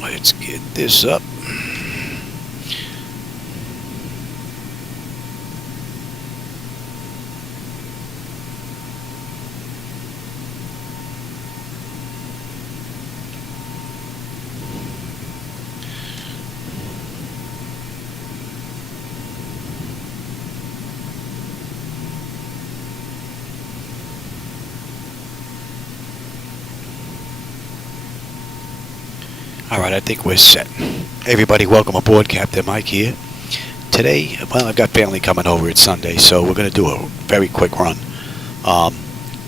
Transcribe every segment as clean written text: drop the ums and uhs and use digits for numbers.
Let's get this up. Alright, I think we're set. Hey everybody, welcome aboard. Captain Mike here. Today, well, I've got family coming over. It's Sunday, so we're going to do a very quick run.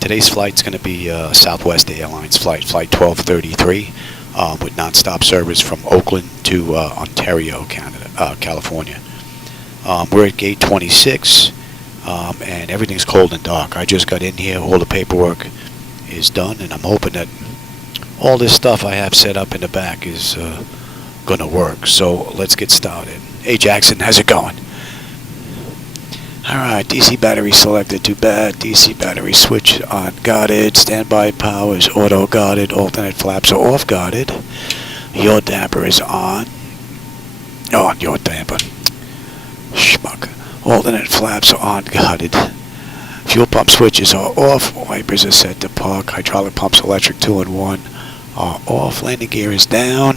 Today's flight's going to be Southwest Airlines Flight 1233 with nonstop service from Oakland to Ontario, California. We're at gate 26, and everything's cold and dark. I just got in here. All the paperwork is done, and I'm hoping that all this stuff I have set up in the back is going to work. So let's get started. Hey Jackson, how's it going? Alright, DC battery selected, too bad. DC battery switch on guarded. Standby power is auto guarded. Alternate flaps are off guarded. Yaw damper is on. Oh, yaw damper. Schmuck. Alternate flaps are on guarded. Fuel pump switches are off. Wipers are set to park. Hydraulic pumps electric 2 and 1 are off. Landing gear is down.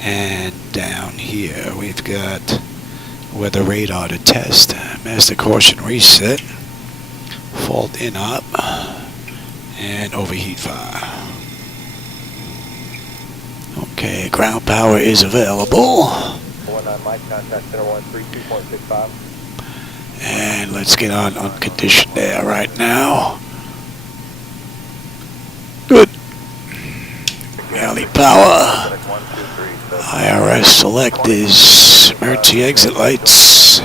And down here we've got weather radar to test. Master caution reset. Fault in up. And overheat fire. Okay, ground power is available. 19 Mike, contact center 132.65. And let's get on unconditioned air right now. Good. Galley power. IRS select is emergency exit lights.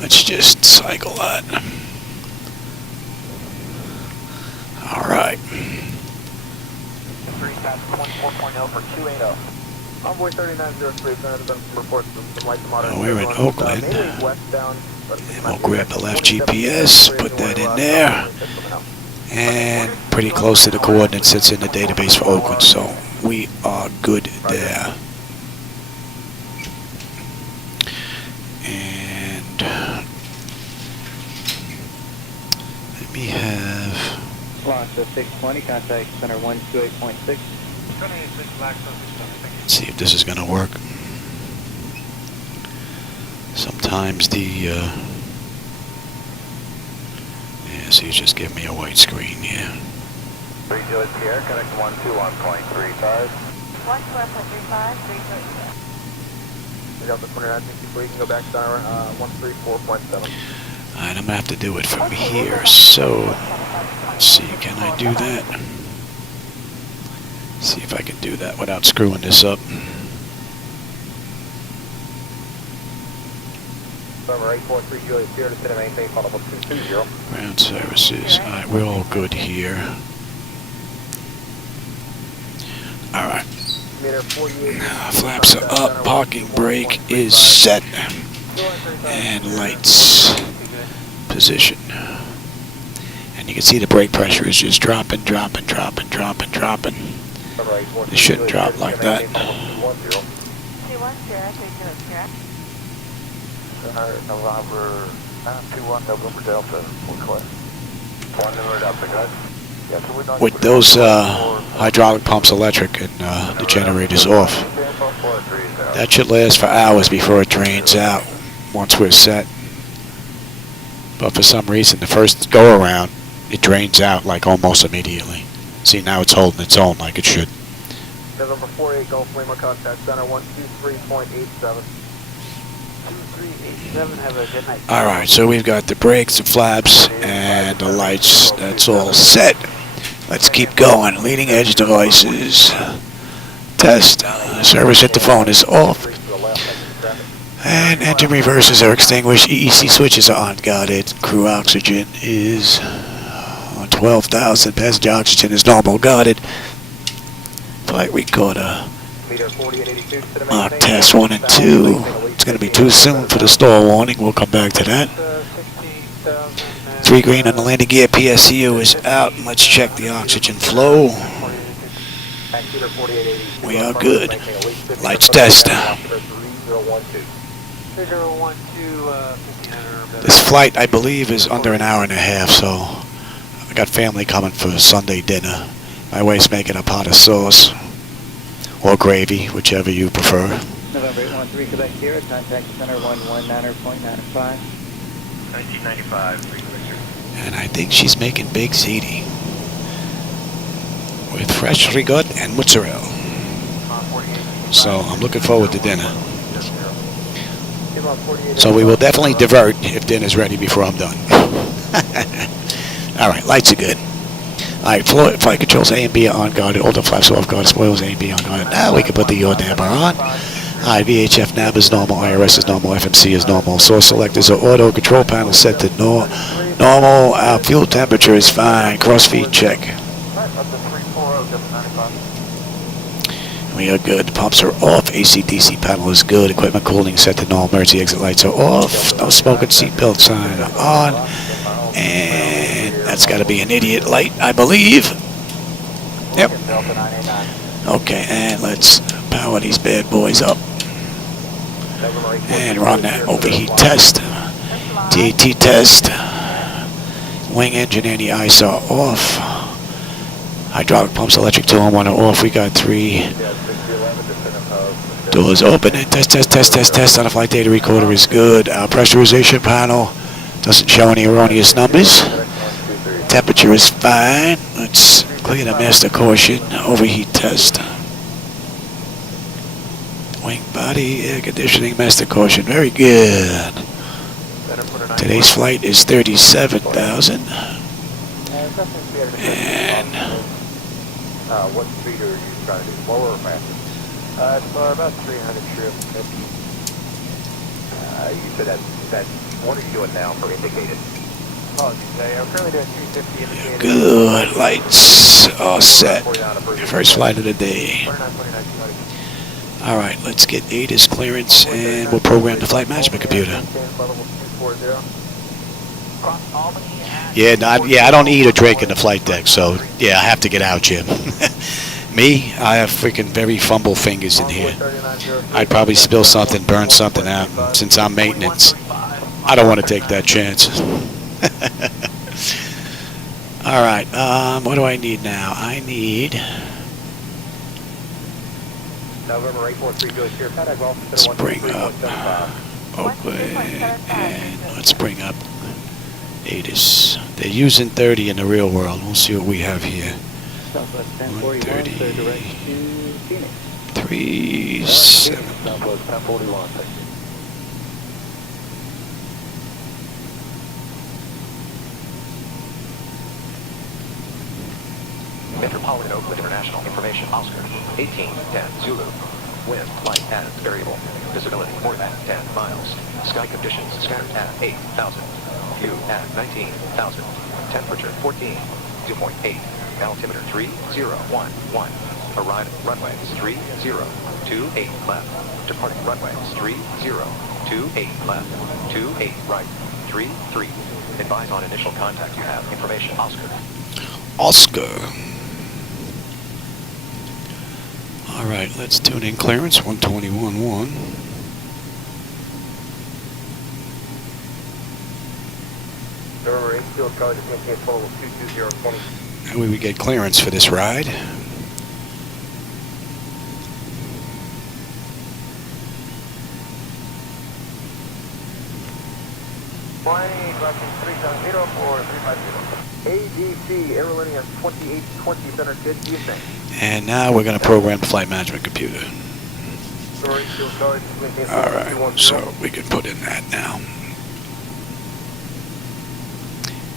Let's just cycle that. Alright. 24.0 for 280. Envoy 3903 reports some lights Well, we're in Oakland. And we'll grab the left GPS, put that in there. And pretty close to the coordinates that's in the database for Oakland, so we are good there. And let me have Launch 620, contact center 128.6. Let's see if this is going to work. Sometimes the yeah, so you just give me a white screen here. 3 Juliet Pierre, connect 121.35. 121.35, 3 We got the 2964, you can go back to our 134.7. Alright, I'm going to have to do it from here, so let's see, can I do that? See if I can do that without screwing this up. Number 843 Juliet Pierre, to center maintain, follow up 220. Ground services, alright, we're all good here. Alright. Flaps are up, parking brake is set. And lights position. And you can see the brake pressure is just dropping. It shouldn't drop like that. November 921 November Delta request. 1 November Delta, good. With those hydraulic pumps electric and the generators off, that should last for hours before it drains out once we're set. But for some reason, the first go around, it drains out like almost immediately. See, now it's holding its own like it should. November 48 Gulf Lima, contact center 123.87. 2387, have a good night. Alright, so we've got the brakes, the flaps, and the lights. That's all set. Let's keep going. Leading edge devices. Test. Service at the phone is off. And engine reverses are extinguished. EEC switches are unguarded. Crew oxygen is on 12,000. Passenger oxygen is normal guarded. Flight recorder. Mark test 1 and 2. It's going to be too soon for the stall warning. We'll come back to that. 3 green on the landing gear. PSU is out. Let's check the oxygen flow. Accident 4880. We are good. Lights test. 3012, 1500. This flight, I believe, is under an hour and a half, so I got family coming for Sunday dinner. My wife's making a pot of sauce or gravy, whichever you prefer. November 813, Quebec Sierra, contact center 119.95. 1995, And I think she's making big ziti with fresh rigot and mozzarella. So I'm looking forward to dinner. So we will definitely divert if dinner's ready before I'm done. All right, lights are good. All right, flight controls A and B are on guarded. All the flaps are off guard. Spoilers A and B on guarded. Now we can put the yaw damper on. All right, VHF nav is normal. IRS is normal. FMC is normal. Source selectors are auto. Control panel set to normal. Our fuel temperature is fine. Crossfeed check. We are good. Pumps are off. AC/DC panel is good. Equipment cooling set to normal. Emergency exit lights are off. No smoking seatbelt sign on. And that's got to be an idiot light, I believe. Yep. Okay, and let's power these bad boys up. And run that overheat test. TAT test. Wing engine anti-ice are off. Hydraulic pumps, electric 2 and 1 are off. We got 3 doors open. And test on the flight data recorder is good. Our pressurization panel doesn't show any erroneous numbers. Temperature is fine. Let's clear the master caution. Overheat test. Wing body, air conditioning, master caution. Very good. Today's flight is 37,000. And what speed are you trying to do? Lower or faster? It's about 300 trip. You said that. What are you doing now for indicated? Oh, I'm currently doing 250 indicated. good. Lights are set. First flight of the day. All right, let's get ATIS clearance, and we'll program the flight management computer. Yeah, I don't eat or drink in the flight deck, so yeah, I have to get out, Jim. Me, I have freaking very fumble fingers in here. I'd probably spill something, burn something out. Since I'm maintenance, I don't want to take that chance. All right, what do I need now? I need... Let's bring up Oakland, and let's bring up ATIS. They're using 30 in the real world. We'll see what we have here. Southwest 1041, clear direct to Phoenix. 37. Southwest 1041. Metropolitan Oakland International Information Oscar 1810 Zulu. Wind light as variable. Visibility more than 10 miles. Sky conditions scattered at 8,000. View at 19,000. Temperature 14. 2.8. Altimeter 3011. Arrive runways 3028 left. Departing runways 3028 left. 28 right. 33. Advise on initial contact. You have information Oscar. Oscar. All right, let's tune in clearance 121.1. November 8, field charge is maintained total of 220. That way we get clearance for this ride. Flying direction 370 or 350. ADC, airlinear 2820 center, good evening. And now we're going to program the flight management computer. Sorry, field charge is maintained All total of right, 210. so we can put in that now.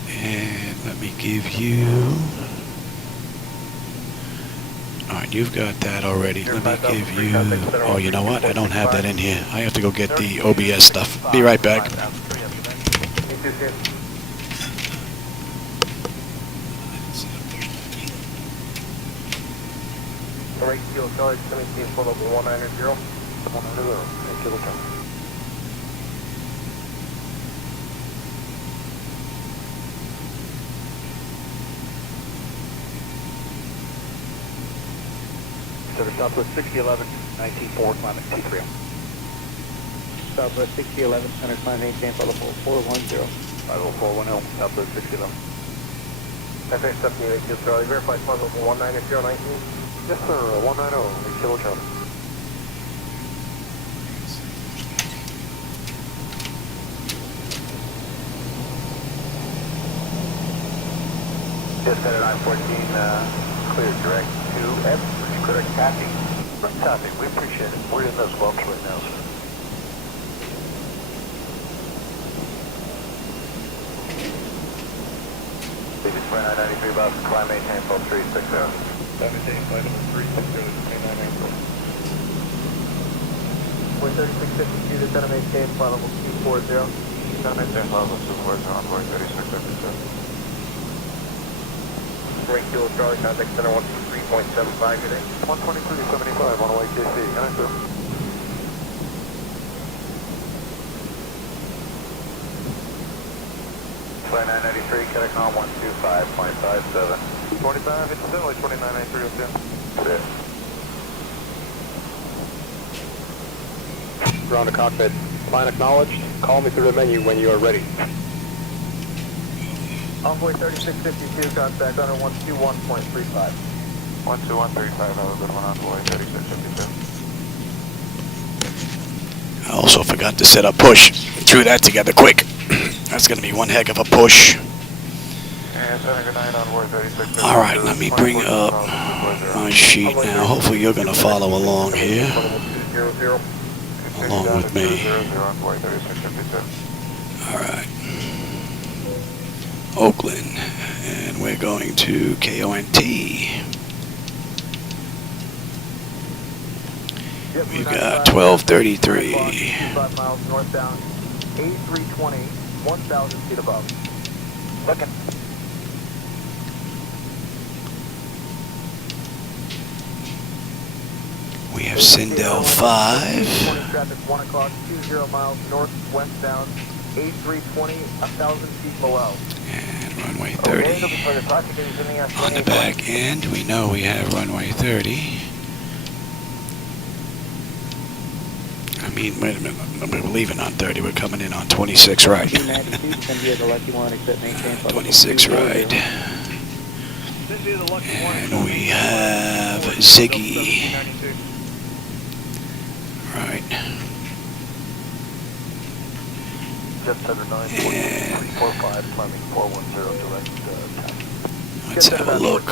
And let me give you... All right, you've got that already. Let me give you... Oh, you know what? I don't have that in here. I have to go get the OBS stuff. Be right back. Alright, field charge, 17 full over 190. Center, Southwest 6011, 194, climbing 230. Southwest 6011, center climb, maintain flight level 410. 50410, Southwest 6011. FA 78, Kilo Charlie, verify flight level 19019. Yes sir, 190, Kilo Charlie. Just at 914, clear direct to F, correct tapping. Correct tapping, we appreciate it. We're in those bumps right now, sir. Baby 2993, about climb maintain full 360. Maintain flight number 360, maintain April. 43652, descend maintain flight level 240. Descend maintain flight level 240, on board 3652. Ring Kilo Charlie, contact center 123.75 today. 123.75 on the way KC, can I sir? Flight 993, connect on 125.57. 25, incidentally 2993, okay. Ground to cockpit. Plan acknowledged. Call me through the menu when you are ready. Envoy 3652, contact under 121.35. 121.35, have a good one, Envoy 3652. I also forgot to set up push. Threw that together quick. That's going to be one heck of a push. Alright, let me bring up my sheet now. Hopefully you're going to follow along here. Along with me. Alright. Oakland. And we're going to KONT. We've got 1233. 5 miles northbound, 8320, 1,000 feet above. Looking. We have Sindel 5. Traffic 1 o'clock, 20 miles northwestbound, 8320, 1,000 feet below. And runway 30. On the back end, we know we have runway 30. I mean, wait a minute, we're leaving on 30, we're coming in on 26 right. 26 right. And we have Ziggy. Right. And let's have a look.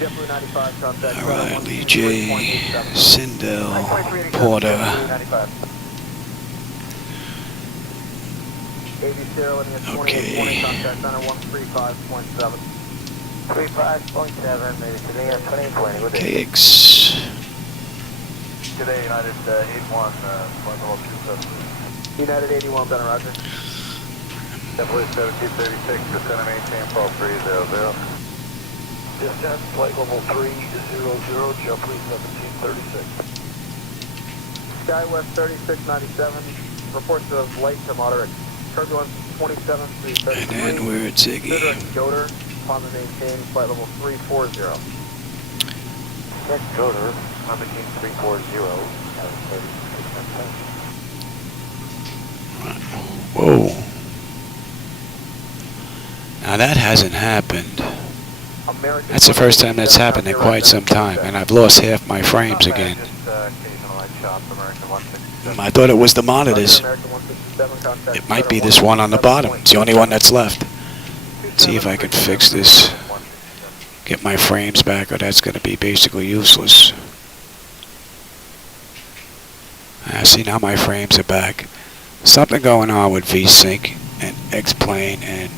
Alright, Lee J, Sindel, Porter. Okay. 35.7, maybe today at 2020. KX. Today, United 81, United 81, Ben Roger. Southwest 7236, descend and maintain fall 300. Distance, flight level 300, Jeffrey 1736. Skywest 3697, reports of light to moderate turbulence 27 through 33. And then we're at Ziggy. Goder, upon the maintain, flight level 340. Next Goder, on the King 340, Whoa. Now that hasn't happened. That's the first time that's happened in quite some time, and I've lost half my frames again. I thought it was the monitors. It might be this one on the bottom. It's the only one that's left. Let's see if I can fix this. Get my frames back, or that's going to be basically useless. See, now my frames are back. Something going on with VSync and X-Plane, and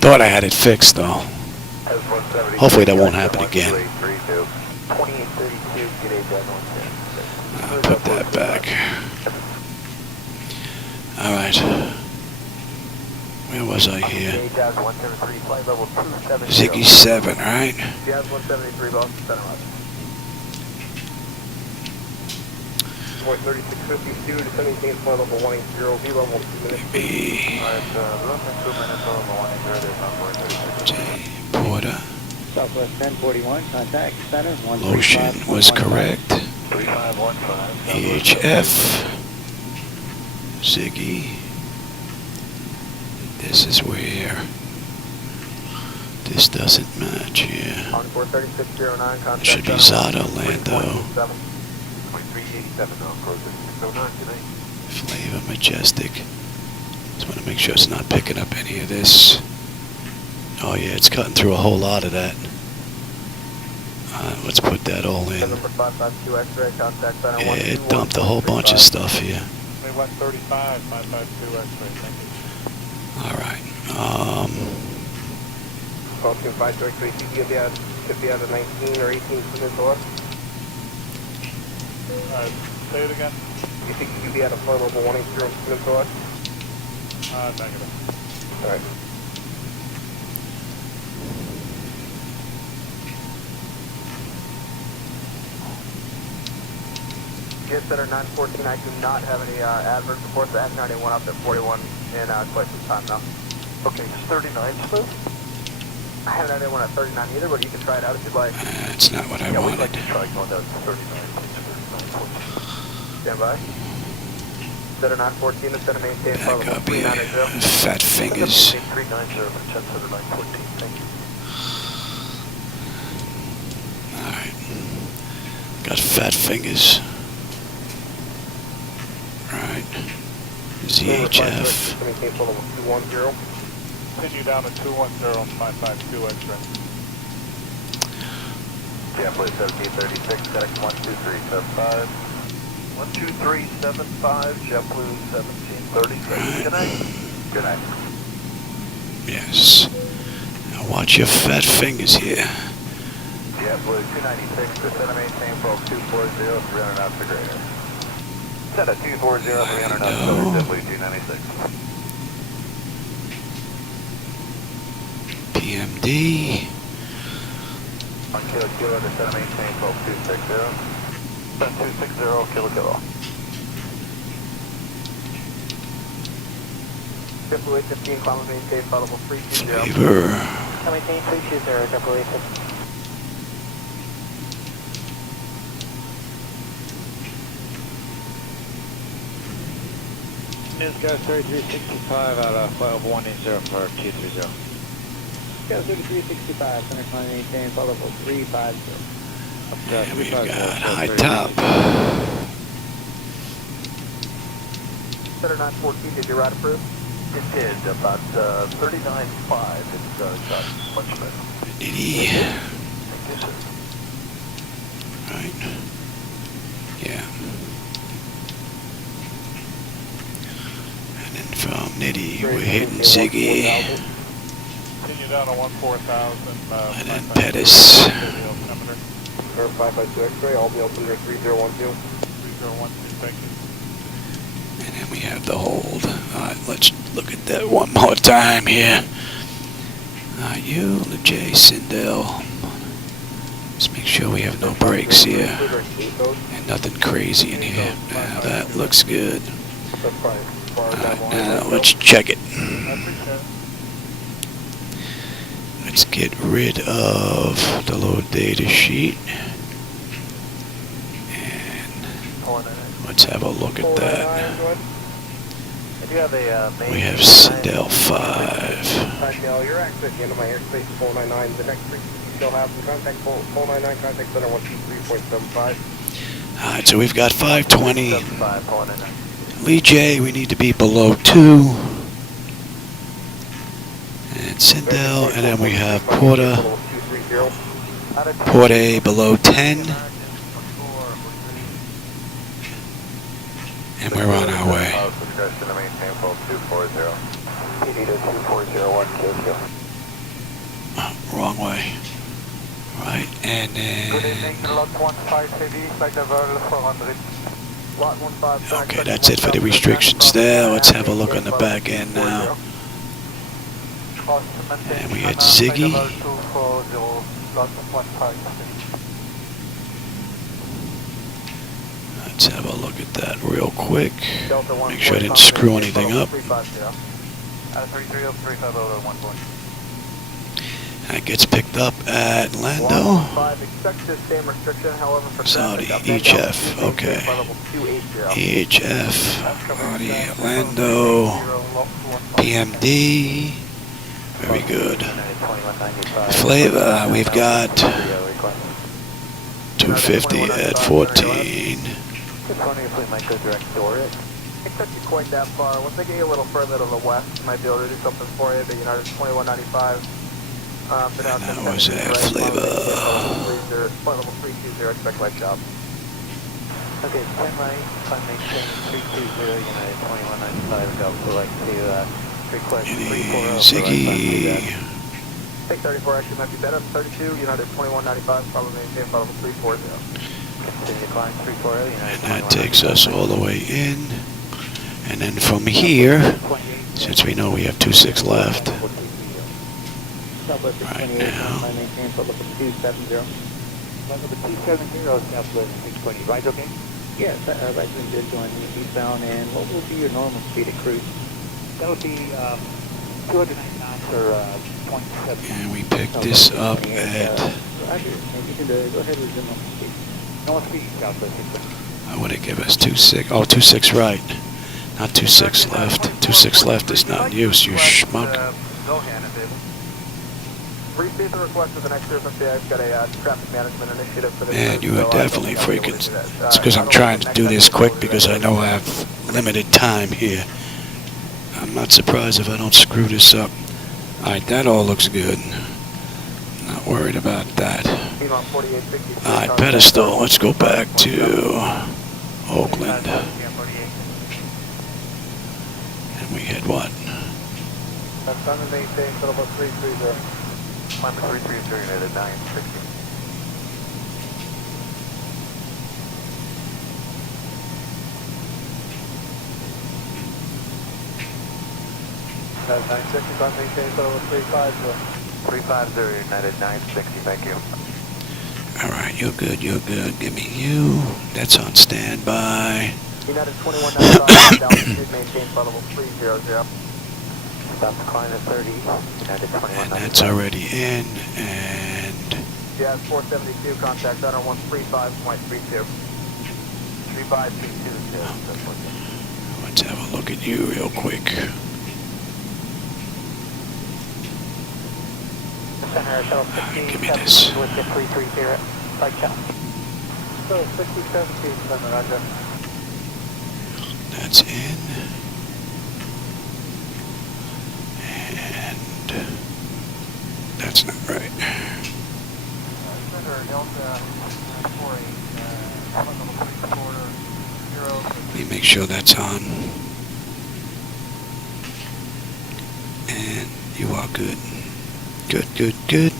thought I had it fixed though. Hopefully that won't happen again. I'll put that back. Alright. Where was I here? Ziggy 7, right? 43652, descending maintain flight level 180, V level 2 minutes. Maybe. Alright, looking 2 minutes on level 180, there's not 436. Porter. Southwest 1041, contact center 135. Motion was correct. 3515. EHF. Ziggy. This is where this doesn't match here. On 43609, contact Should be Zada Lando. 387 on cruiser 609 tonight. Flavor Majestic. Just want to make sure it's not picking up any of this. Oh yeah, it's cutting through a whole lot of that. Let's put that all in. Number 552 X-ray, contact center Yeah, it dumped a whole bunch of stuff here. 135, 552 X-ray, thank you. Alright. Falcon 523, should be out of 19 or 18 minutes or less. Say it again. You think you could be at a flight level 180 minutes or less? Negative. Alright. Jet Center 914, I do not have any adverse reports. The F91 up at 41 in quite some time now. Okay, it's 39 smooth? I haven't had anyone at 39 either, but you can try it out if you'd like. That's not what I We'd wanted. like to try going down to 39. Stand by. Center 914 is going to maintain Back level up here. 390. Fat fingers. 390 for Jet Center 914, thank you. Alright. Got fat fingers. Right. ZHF. Maintain level 210. Continue down to 210 and 552 X-ray. JetBlue 1736, FedEx 12375. 12375, JetBlue 1736. Good night. Good night. Yes. Now watch your fat fingers here. JetBlue 296, descend and maintain Fox 240, 300 knots or greater. Set at 240, 300 knots, JetBlue 296. PMD. On Kilo Kilo, descend and maintain Fox 260. Descend 260, Kilo Kilo. JetBlue 815, climb and maintain flight level 320. Flavor. Maintain 320, JetBlue 815. Newscar 3365 out of flight level 180 for 230. Go 3365, center climb maintain flight level 350. And we've got high top. Center 914, did your ride approve? It did, about 39.5. It's got much better. Nitty. Thank you, sir. Right. Yeah. And then from Nitty, we're hitting Ziggy. Continue down to 14,000. And then Pettis. Air 552 X-ray, all the open 3012. 3012, thank you. And then we have the hold. Alright, let's look at that one more time here. You, the J. Sindel. Let's make sure we have no brakes here. And nothing crazy in here. Now that looks good. Alright, now let's check it. Let's get rid of the load data sheet. And let's have a look at that. We have Sindel 5. You're actually at the end of my airspace 499. The next frequency you still have some contact 499, contact center 123.75. Alright, so we've got 520. Lee J, we need to be below 2. And Sindel, and then we have Porter. Port A below 10. And we're on our way. Oh, wrong way. Right, and then... Okay, that's it for the restrictions there. Let's have a look on the back end now. And we had Ziggy. Let's have a look at that real quick. Delta 1, Make sure I didn't screw anything up. 350. Out of 330, 350, 1 That gets picked up at Lando. 5, expect the same restriction, however, for Saudi, traffic, EHF, okay. EHF, Saudi, Lando, PMD, very good. Flavor, we've got 250 at 14. Just wondering if we might go direct door it. It took you quite that far. Once they get you a little further to the west, might be able to do something for you, but United 2195. And that was at Flavor. Flight level 320, expect light job. Okay, 10 right, climb maintain 320, United 2195, Delta, like to request 340. Ziggy. Take 34 actually might be better. 32, United 2195, probably maintain flight level 340. Continue climb 340, United And that takes us all the way in. And then from here, since we know we have 26 left, Southwest right 28, now. climb maintain flight level 270. Flight level 270, Southwest 620, right okay? Yes, right wind is going eastbound, and what will be your normal speed at cruise? That would be 290 knots or 27. and we pick this up at, Roger, and you can go ahead with the normal speed. Normal speed, Southwest 620. what would it give us? 26, oh, 26 right. Not 26 left. 26 left is not in use, you schmuck. Received the request of the next year's I've got a traffic management initiative for this. Man, you are definitely freaking, it's because I'm trying to do this quick because I know I have limited time here. I'm not surprised if I don't screw this up. Alright, that all looks good. Not worried about that. Alright, pedestal, let's go back to Oakland. And we hit what? Sun and maintain, total about 330. Climb to 330, United 960. That's 960, sun maintain, total about 350. 350, United 960, thank you. Alright, you're good, you're good. Give me you. That's on standby. United 2195, down speed maintain, level 300. Stop the climb at 30, United 2195. And that's already in, and Yeah, 472, contact center 135.32. 3532. let's have a look at you real quick. Center shuttle 60, Give me this. with the 330, right chop. So 6017, center, roger. That's in. And that's not right. Center, Delta 48, Let me make sure that's on. And you are good. Good, good, good.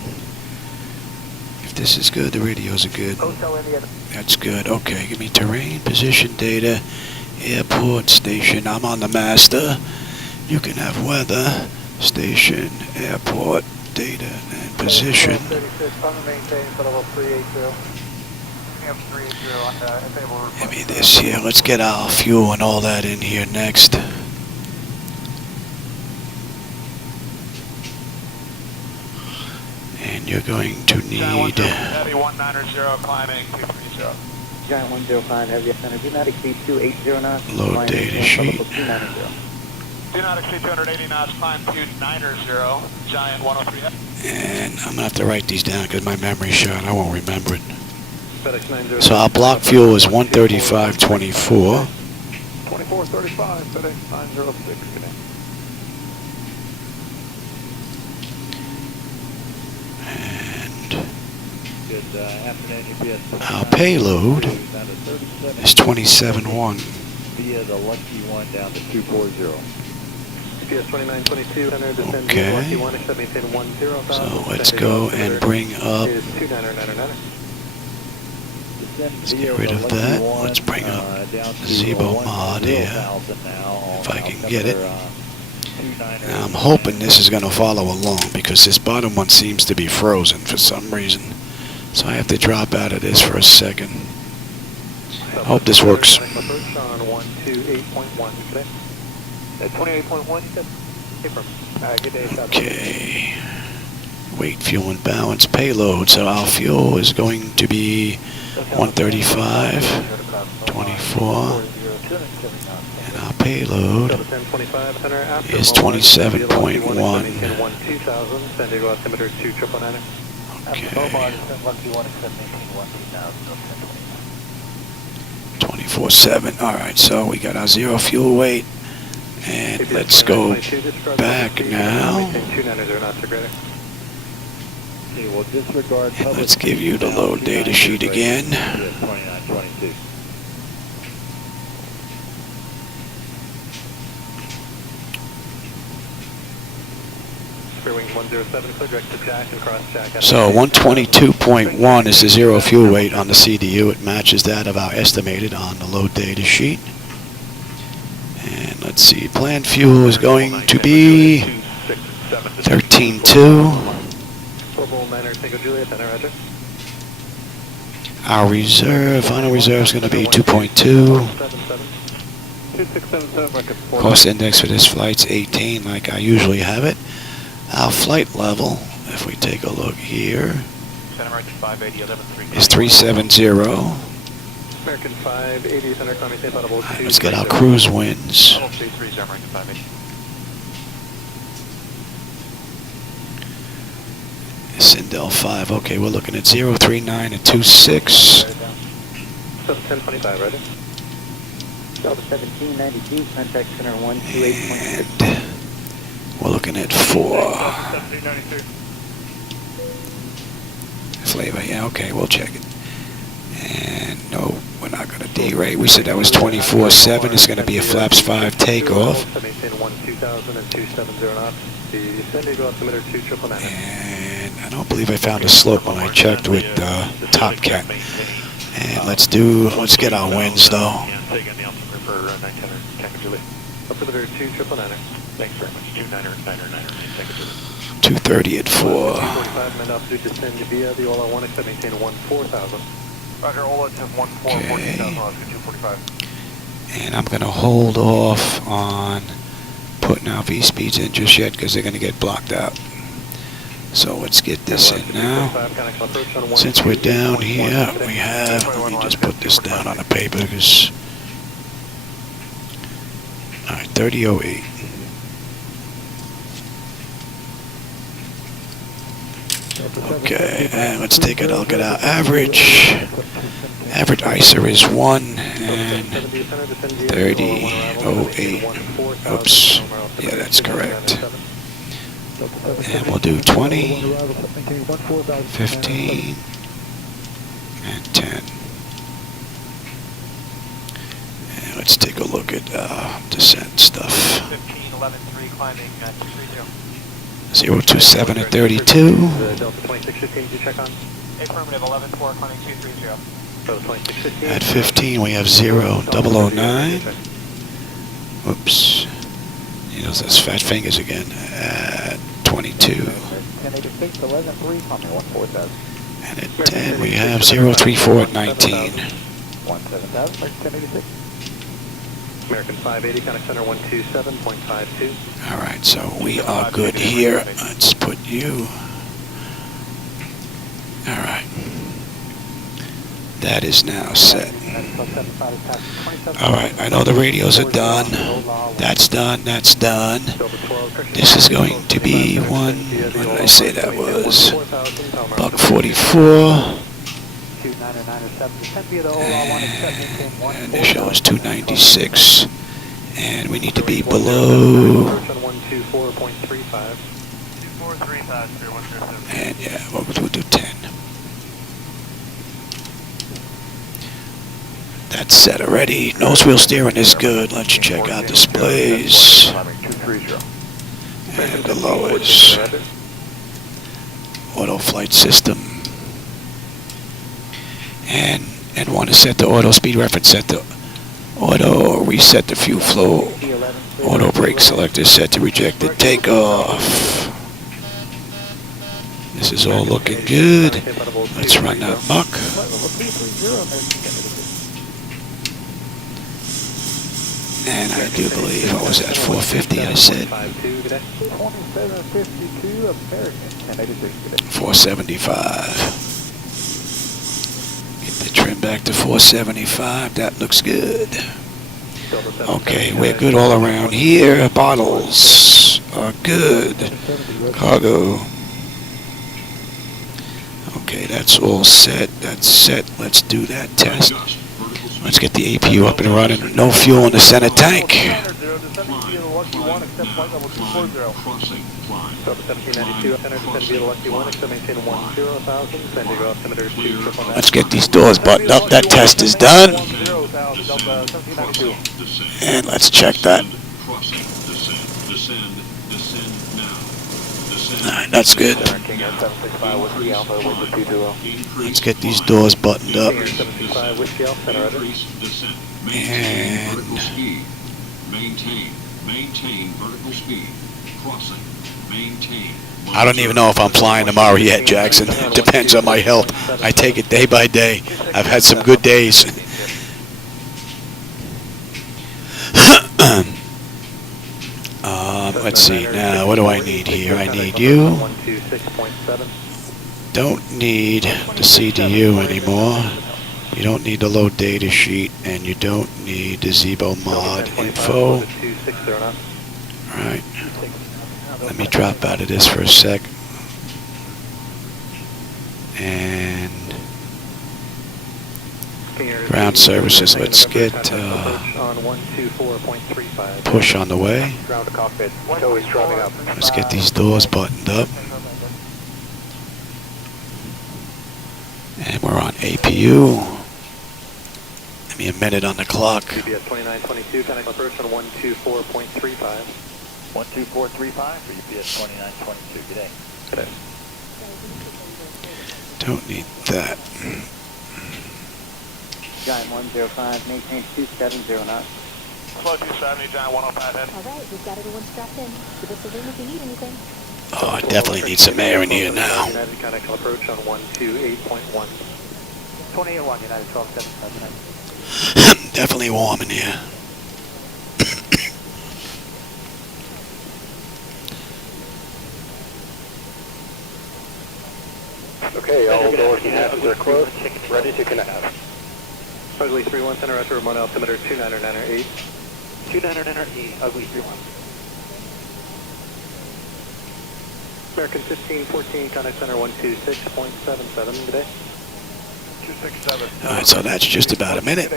If this is good, the radios are good. Hotel India. That's good. Okay, give me terrain, position data, airport, station. I'm on the master. You can have weather, station, airport, data, and position. 36, sun and maintain, level 380. Give me this here. Let's get our fuel and all that in here next. And you're going to need... Heavy 190, climbing 230. Giant 105, heavy center, do not exceed 280 knots. Load Climb data maintain, sheet. level 290. Do not exceed 280 knots, climb 290, Giant 103. And I'm going to have to write these down because my memory's shot. I won't remember it. So our block fuel is 135.24. 2435, FedEx 906, connect. And our payload is 27.1. Via the Lucky 1 down to 240. GPS 2922, center, descend Okay. Lucky 1, accept maintain 10. So let's go and bring up... Is 2999. Let's get rid of that. Let's bring up Zibo Mod here, if I can get it. Now I'm hoping this is going to follow along because this bottom one seems to be frozen for some reason. So I have to drop out of this for a second. Hope this works. Approach on 128.1 today. 28.1, you said? Affirm. Good day, Southwest. Okay. Weight, fuel, and balance, payload. So our fuel is going to be 135, 24, and our payload is 27.1. Okay. 24/7. All right. So we got our zero fuel weight, and let's go back now. And let's give you the load data sheet again. 2922. So 122.1 is the zero fuel weight on the CDU. It matches that of our estimated on the load data sheet. And let's see, planned fuel is going to be 13.2. Our reserve, final reserve is going to be 2.2. Cost index for this flight's 18, like I usually have it. Our flight level, if we take a look here, is 370. American 580, Center climbing safe audible. Let's get our cruise winds. Sindel 5, okay, we're looking at 039 and 26. 1025, ready? Delta 1792, contact center 128.6. And we're looking at 4. Flavor, yeah, okay, we'll check it. And no, we're not going to derate. We said that was 24/7. It's going to be a flaps 5 takeoff. And I don't believe I found a slope when I checked with Top Cat. And let's get our winds though. Thanks very much. 230 at 4. Roger, Ola, 14,000, 245. And I'm going to hold off on putting our V-speeds in just yet because they're going to get blocked out. So let's get this in now. Since we're down here, we have, let me just put this down on the paper because, all right, 3008. Okay, and let's take a look at our average. Average ISO is 1 and 3008. Oops, yeah, that's correct. And we'll do 20, 15, and 10. And let's take a look at descent stuff. 15, 11, 3, climbing 230. 027 at 32. Delta 2615, did you check on? Affirmative, 11, 4, climbing 230. At 15, we have 009. Oops. He knows those fat fingers again. At 22. And at 10, we have 034 at 19. American 580, contact center 127.52. All right, so we are good here. Let's put you. All right. That is now set. All right, I know the radios are done. That's done, that's done. This is going to be one, what did I say that was? Buck 44. And the show is 296. And we need to be below. And yeah, we'll do 10. That's set already. Nose wheel steering is good. Let's check out displays. And the lowers. Auto flight system. And want to set the auto speed reference, set the auto, or reset the fuel flow. Auto brake selector set to rejected takeoff. This is all looking good. Let's run that muck. And I do believe, what was that, 450 I said? 2752 American, 1086 today. 475. Get the trim back to 475. That looks good. Okay, we're good all around here. Bottles are good. Cargo. Okay, that's all set. That's set. Let's do that test. Let's get the APU up and running. No fuel in the center tank. Let's get these doors buttoned up. That test is done. And let's check that. Alright, that's good. Let's get these doors buttoned up. And maintain vertical speed. Crossing. Maintain. I don't even know if I'm flying tomorrow yet, Jackson. It depends on my health. I take it day by day. I've had some good days. Let's see now. What do I need here? I need you. Don't need the CDU anymore. You don't need the load data sheet, and you don't need the Zibo Mod info. Right. Let me drop out of this for a sec. And ground services. Let's get push on the way. Let's get these doors buttoned up. And we're on APU. Give me a minute on the clock. UPS 2922, kind of approach on 124.35. 12435 for UPS 2922 today. Today. Don't need that. Giant 105, maintain 270 knots. Slow 270, Giant 105 head. All right, we've got everyone strapped in. Give us a ring if you need anything. Oh, I definitely need some air in here now. United kind of approach on 128.1. 28-1, United 1279. Definitely warm in here. Okay, all doors and hatches are closed. Ready to connect. Ugly 31 center, retro remote altimeter 29908. 2998, ugly 31. American 1514, contact center 126.77 today. 267. Alright, so that's just about a minute.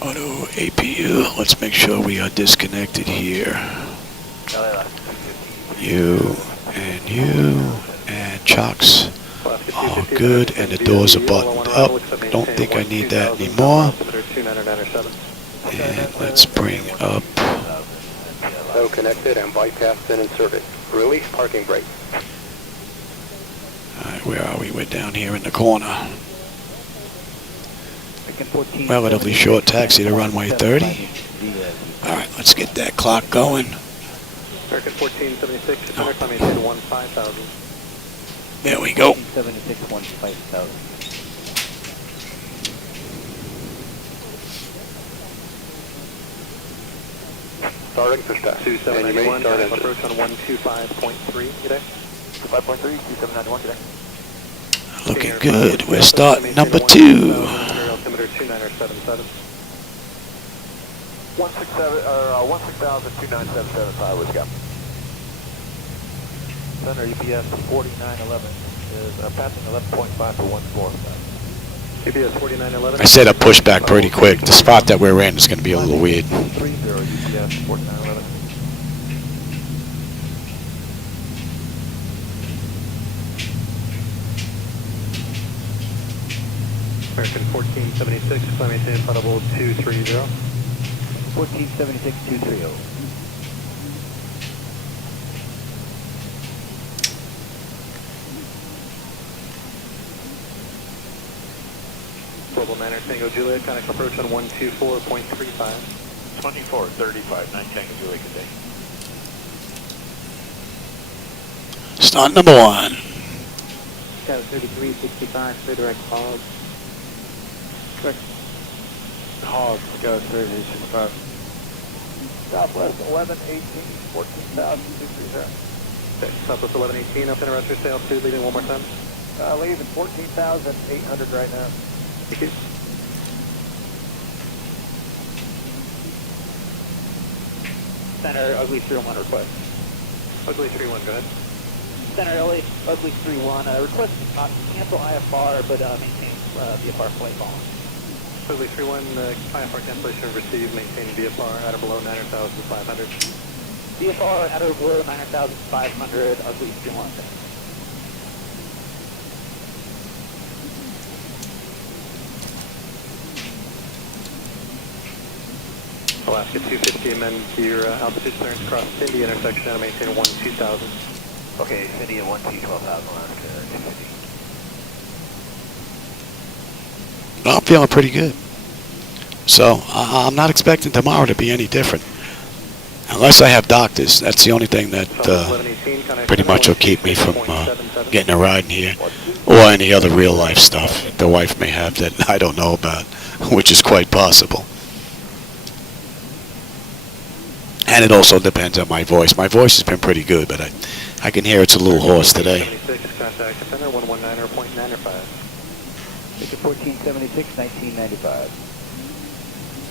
Auto APU, let's make sure we are disconnected here. You and chocks. All good, and the doors are buttoned up. Don't think I need that anymore. And let's bring up. So connected and bypassed and in service. Release parking brake. Alright, where are we? We're down here in the corner. Relatively short taxi to runway 30. Alright, let's get that clock going. American 1476, center climbing to 15,000. There we go. 76, 15,000. Starting for start. 2791, approach on 125.3 today. 5.3, 2791 today. Looking good. We're starting number 2. Altimeter 2977. 160,2977 was got. Center EPS 4911 is passing 11.5 for 14. UPS 4911. I said I pushed back pretty quick. The spot that we're in is going to be a little weird. 30 UPS 4911. American 1476, climbing to inflatable 230. 1476, 230. Global Manor Tango Juliet, connect approach on 124.35. 2435, 9 Tango Juliet today. Start number 1. Scout 3365, clear direct hog. Correct. Hog, Scout 3365. Southwest 1118, 14,230. Okay, Southwest 1118, up in arrest your sales 2, leaving one more time. Leaving 14,800 right now. Thank you. Center, Ugly 31 request. Ugly 3-1, go ahead. Center, LA, Ugly 31, request not cancel IFR, but maintain VFR flight volume. Ugly 3-1, IFR cancellation received, maintain VFR at or below 9,500. VFR at or below 9,500, Ugly 31. Alaska 250, amend your altitude clearance across Cindy intersection and maintain 1-2000. Okay, Cindy at 1T 12,000, Alaska 250. I'm feeling pretty good. So I'm not expecting tomorrow to be any different. Unless I have doctors. That's the only thing that pretty much will keep me from getting a ride in here. Or any other real life stuff the wife may have that I don't know about, which is quite possible. And it also depends on my voice. My voice has been pretty good, but I can hear it's a little hoarse today. 76, contact center 119.95. Ticket 1476, 1995.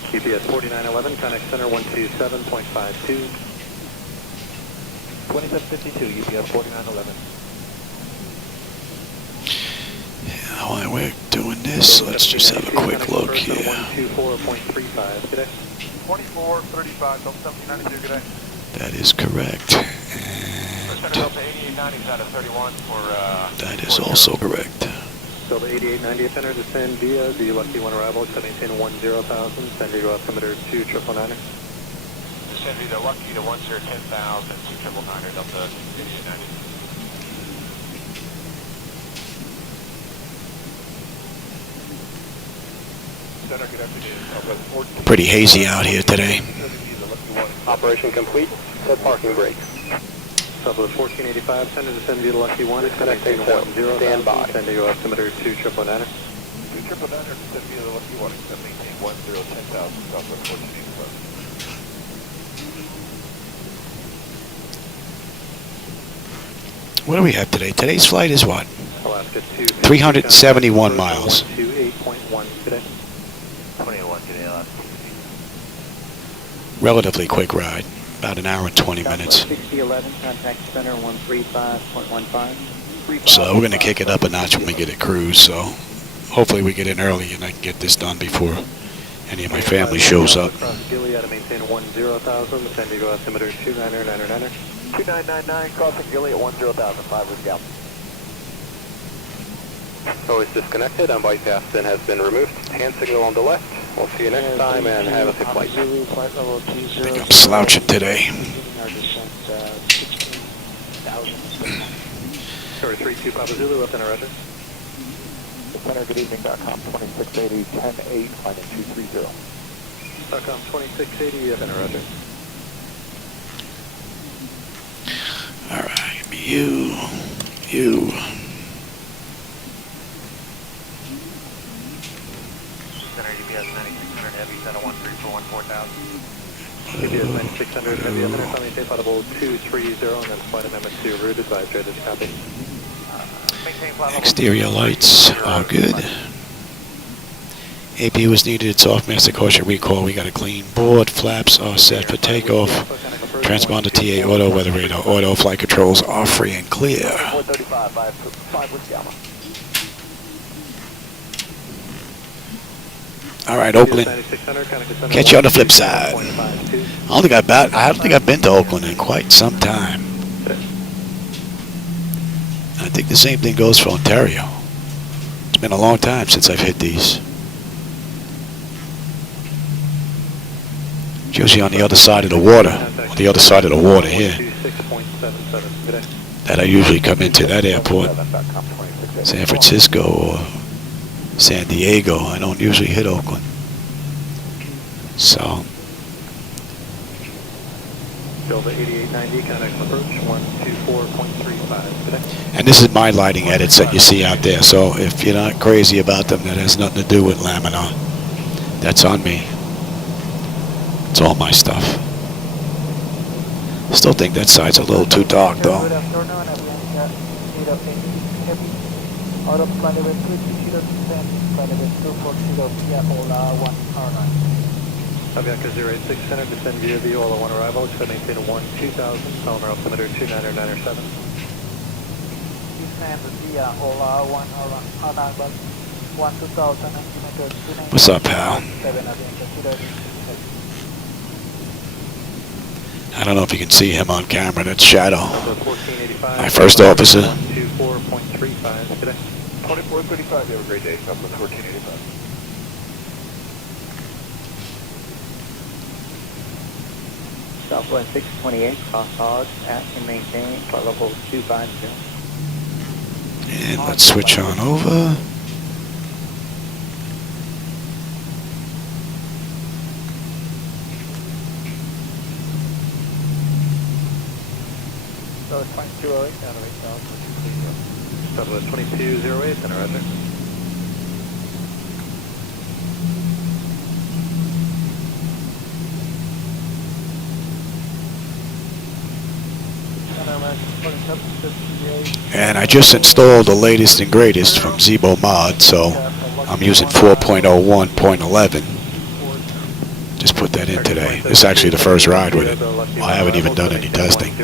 GPS 4911, contact center 127.52. 2752, UPS 4911. While we're doing this, let's just have a quick look here. 124.35, good day. 2435, Delta 1792, good day. That is correct. First center Delta 8890 is out of 31 for... That is also correct. Delta 8890, center descend via the Lucky 1 arrival, maintain 10,000, send your altimeter 2,999. Descend via the Lucky to 10,000, 2,999, Delta 8890. Center, good afternoon. Pretty hazy out here today. Operation complete. Set parking brake. Southwest 1485, send descend via the Lucky 1, maintain 10,000, Stand by. send your altimeter 2,999. 2,999, descend via the Lucky 1, maintain 10,000, Southwest 1485. What do we have today? Today's flight is what? Alaska 371 miles. 28.1 today. 21 today, Alaska. Relatively quick ride. About an hour and 20 minutes. 6011, contact center 135.15. So we're going to kick it up a notch when we get at cruise. So hopefully we get in early and I can get this done before any of my family shows up. Across Gilead to maintain 10,000, send your altimeter 2,999. 2999, crossing Gilly at 10,000, 5 with Gal. So it's disconnected and bypass then has been removed. Hand signal on the left. We'll see you next time and have a safe flight. I think I'm slouching today. Sorry, 32 Papa Zulu, up in a Roger. Center, good evening, .com 2680, 10-8, finding 230. .com 2680, up in a Roger. Alright, you. Center UPS 9600 Heavy, Center 13414000. UPS 9600 Heavy, up in a Tommy Tape Audible 230, and then flight amendment to route advised, ready to copy. Exterior lights are good. AP was needed. It's off. Master caution recall. We got a clean board. Flaps are set for takeoff. Transponder TA auto. Weather radar auto. Flight controls are free and clear. 435, 5 with Gamma. All right, Oakland. Catch you on the flip side. I don't think I've been to Oakland in quite some time. I think the same thing goes for Ontario. It's been a long time since I've hit these. It's usually on the other side of the water. The other side of the water here. That I usually come into that airport. San Francisco or San Diego. I don't usually hit Oakland. So Delta 8890, contact approach 124.35 today. And this is my lighting edits that you see out there, so if you're not crazy about them, that has nothing to do with Laminar. That's on me. It's all my stuff. Still think that side's a little too dark, though. Good afternoon, Avianca 080 out of flight level 220 flight level 240 via Ola 109. Avianca 086 Center, descend via the Ola 1 arrival, expect maintain 2000, Palomar altimeter 29907. Descend via Ola 1 arrival 2000 altimeter 29907. What's up, pal? I don't know if you can see him on camera. That's Shadow, my first officer. 124.35 today. 2435, you have a great day. Southwest 1485. Southwest 628, cross hog, at and maintain, flight level 250. And let's switch on over. So 2208, down to 8000. Southwest 2208, center, roger. And I just installed the latest and greatest from Zibo Mod, so I'm using 4.01.11. Just put that in today. This is actually the first ride with it. I haven't even done any testing.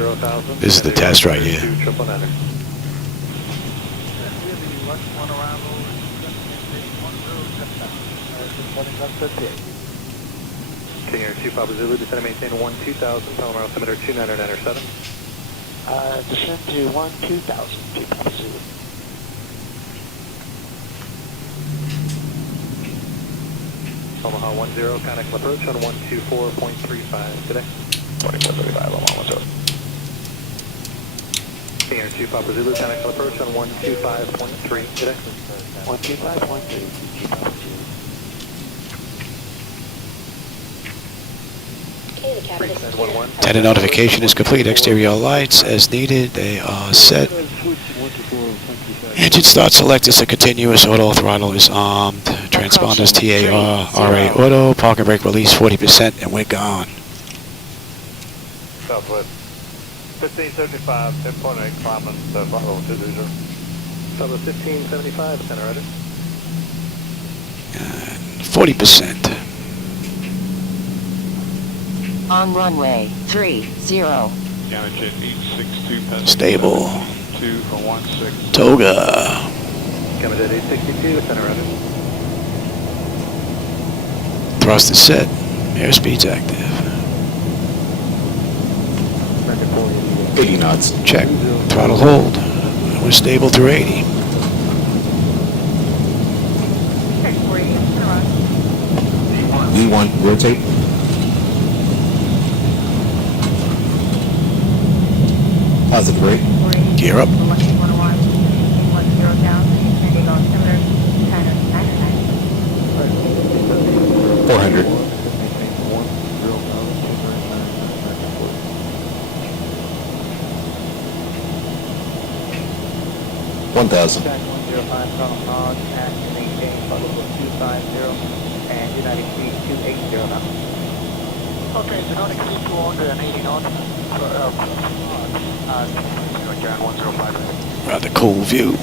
This is the test right here. King Air 2 Papa Zulu, descend and maintain 2000, Palomar altimeter 29907. Descend to 2000, 2 Papa Zulu. Omaha 10, contact approach on 124.35 today. 2435, Omaha 10. King Air 2 Papa Zulu, contact approach on 125.3 today. 125.3, 2 Papa Zulu. Data notification is complete. Exterior lights as needed. They are set. Engine start select is a continuous. Auto throttle is armed. Transponders TAR, RA auto. Parking brake release 40%, and we're gone. Southwest 1575, 10.8, climbing to flight level 220. Southwest 1575, center, roger. And 40%. On runway 30. Jet 862, Stable. 2 for 16. Toga. Jet 862, center, roger. Thrust is set. Airspeed's active. 80 knots. Check. Throttle hold. We're stable through 80. V1, rotate. Positive rate. Gear up. 400. 1000. 105 Column Hog at and maintain flight level 250 and United Speed 280 now. Okay, so don't exceed 280 knots. Ground 105. Rather cool view.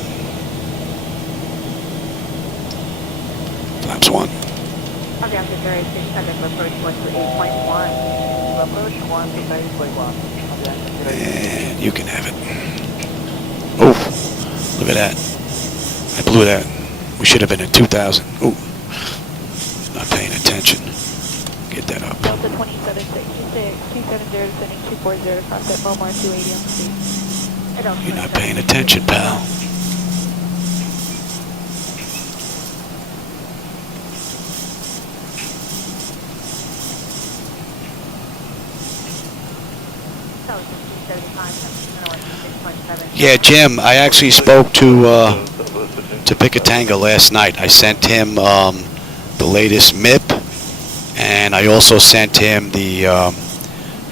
Flaps 1. Okay, after 36 seconds, approach 128.1. Approach 128.1. And you can have it. Oh, look at that. I blew that. We should have been at 2,000. Oh, not paying attention. Get that up. Delta 2766, 270, descending 240, contact Bomar 280 on speed. You're not paying attention, pal. Yeah, Jim, I actually spoke to Picatanga last night. I sent him the latest MIP, and I also sent him the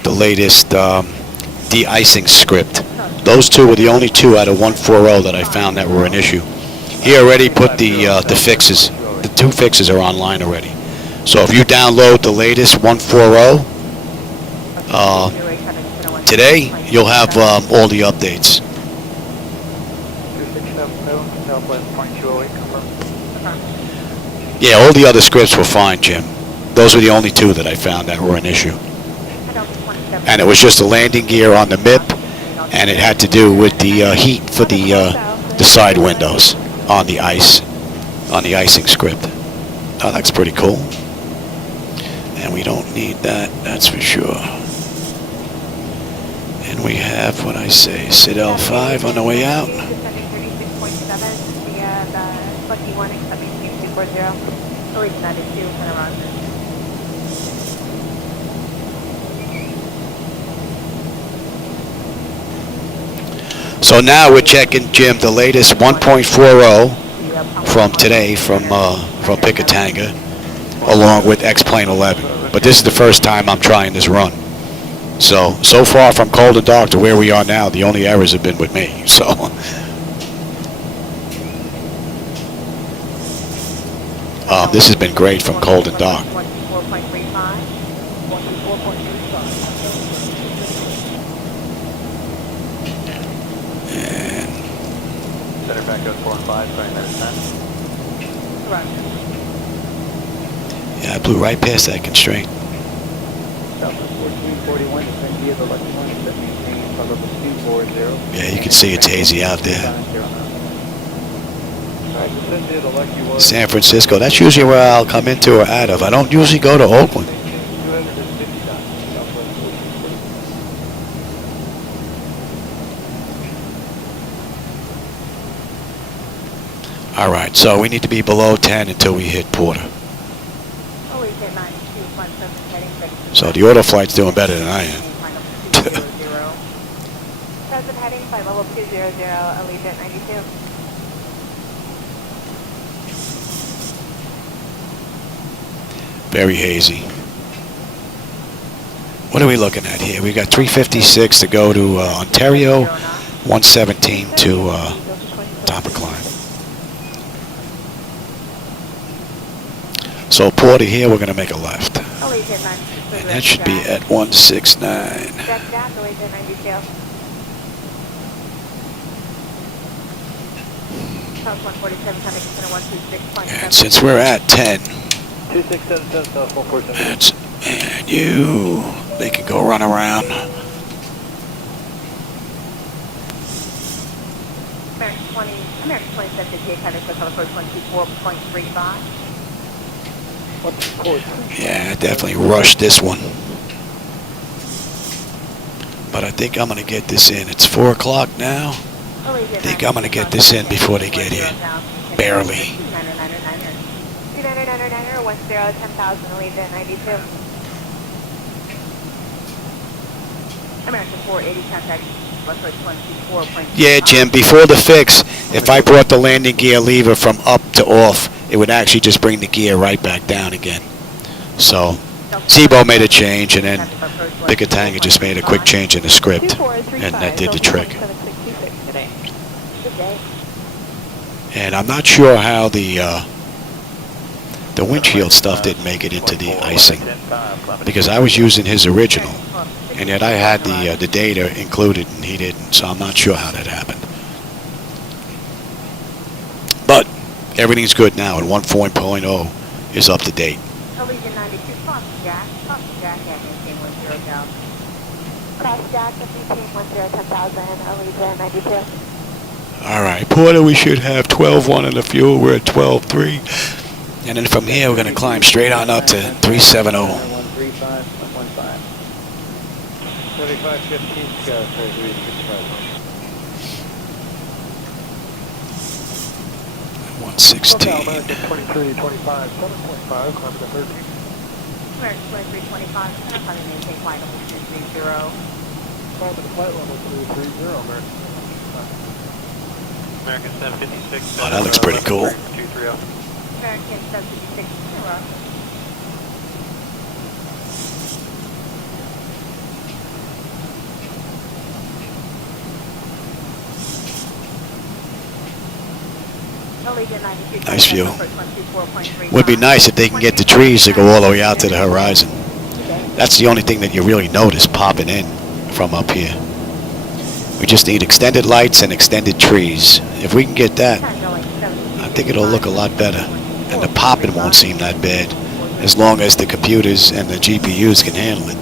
the latest de-icing script. Those two were the only two out of 140 that I found that were an issue. He already put the fixes. The two fixes are online already. So if you download the latest 140 today, you'll have all the updates. 2670, Southwest 2208, confirm. Yeah, all the other scripts were fine, Jim. Those were the only two that I found that were an issue. And it was just the landing gear on the MIP, and it had to do with the heat for the side windows on the icing script. Oh, that's pretty cool. And we don't need that, that's for sure. And we have what I say, Sidel 5 on the way out. Descending 36.7 via the Lucky 1 accepting 240. Release 92, turn around. So now we're checking, Jim, the latest 1.40 from today from Picatanga, along with X-Plane 11. But this is the first time I'm trying this run. So far from cold and dark to where we are now, the only errors have been with me. So this has been great from cold and dark. And Center back up 4 and 5, starting at 10. yeah, I blew right past that constraint. Southwest 4241, descend via the Lucky 1, set maintain flight level 240. Yeah, you can see it's hazy out there. Alright, descend via the Lucky 1. San Francisco, that's usually where I'll come into or out of. I don't usually go to Oakland. 250 knots, Southwest 4241. All right, so we need to be below 10 until we hit Porter. So the auto flight's doing better than I am. Present heading, flight level 200, Allegiant 92. Very hazy. What are we looking at here? We got 356 to go to Ontario, 117 to top of climb. So Porter here, we're going to make a left. And that should be at 169. And since we're at 10, 2677 South 147. and they can go run around. American 2758, kind of quick on approach 124.35. Yeah, I definitely rushed this one. But I think I'm going to get this in. It's 4 o'clock now. I think I'm going to get this in before they get here. Barely. 10,000, Allegiant 92. American 480, contact approach 124.35. Yeah, Jim, before the fix, if I brought the landing gear lever from up to off, it would actually just bring the gear right back down again. So Zibo made a change, and then Picatanga just made a quick change in the script, and that did the trick. And I'm not sure how the windshield stuff didn't make it into the icing, because I was using his original, and yet I had the data included, and he didn't, so I'm not sure how that happened. But everything's good now, and 1.0 is up to date. Allegiant 92, cross Jack at maintain 10,000. Cross Jack at maintain 10,000, Allegiant 92. All right, Porter, we should have 12.1 in the fuel. We're at 12.3. And then from here, we're going to climb straight on up to 370. 135, 115. 3515, Sky, 116. American 2325, 7.5, climb to 13. American 2325, center climbing maintain flight level 230. Climb to the flight level 230, American 755. American 756. Oh, that looks pretty cool. 230. American 756, turn around. Nice view. Would be nice if they can get the trees to go all the way out to the horizon. That's the only thing that you really notice popping in from up here. We just need extended lights and extended trees. If we can get that, I think it'll look a lot better. And the popping won't seem that bad, as long as the computers and the GPUs can handle it.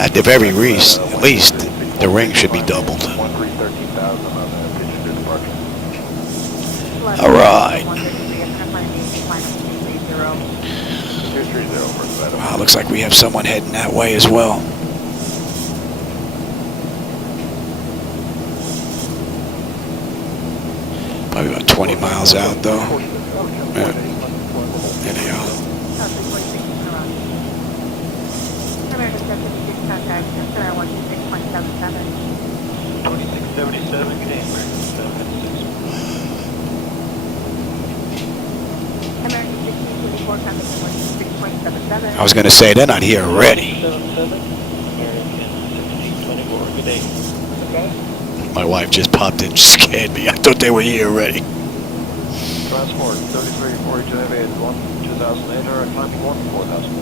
At the very least, the ring should be doubled. All right. Wow, looks like we have someone heading that way as well. Probably about 20 miles out, though. Yeah. There they are. I was going to say, they're not here already. My wife just popped in, scared me. I thought they were here already. Transport 3342 2881 climbing 4000.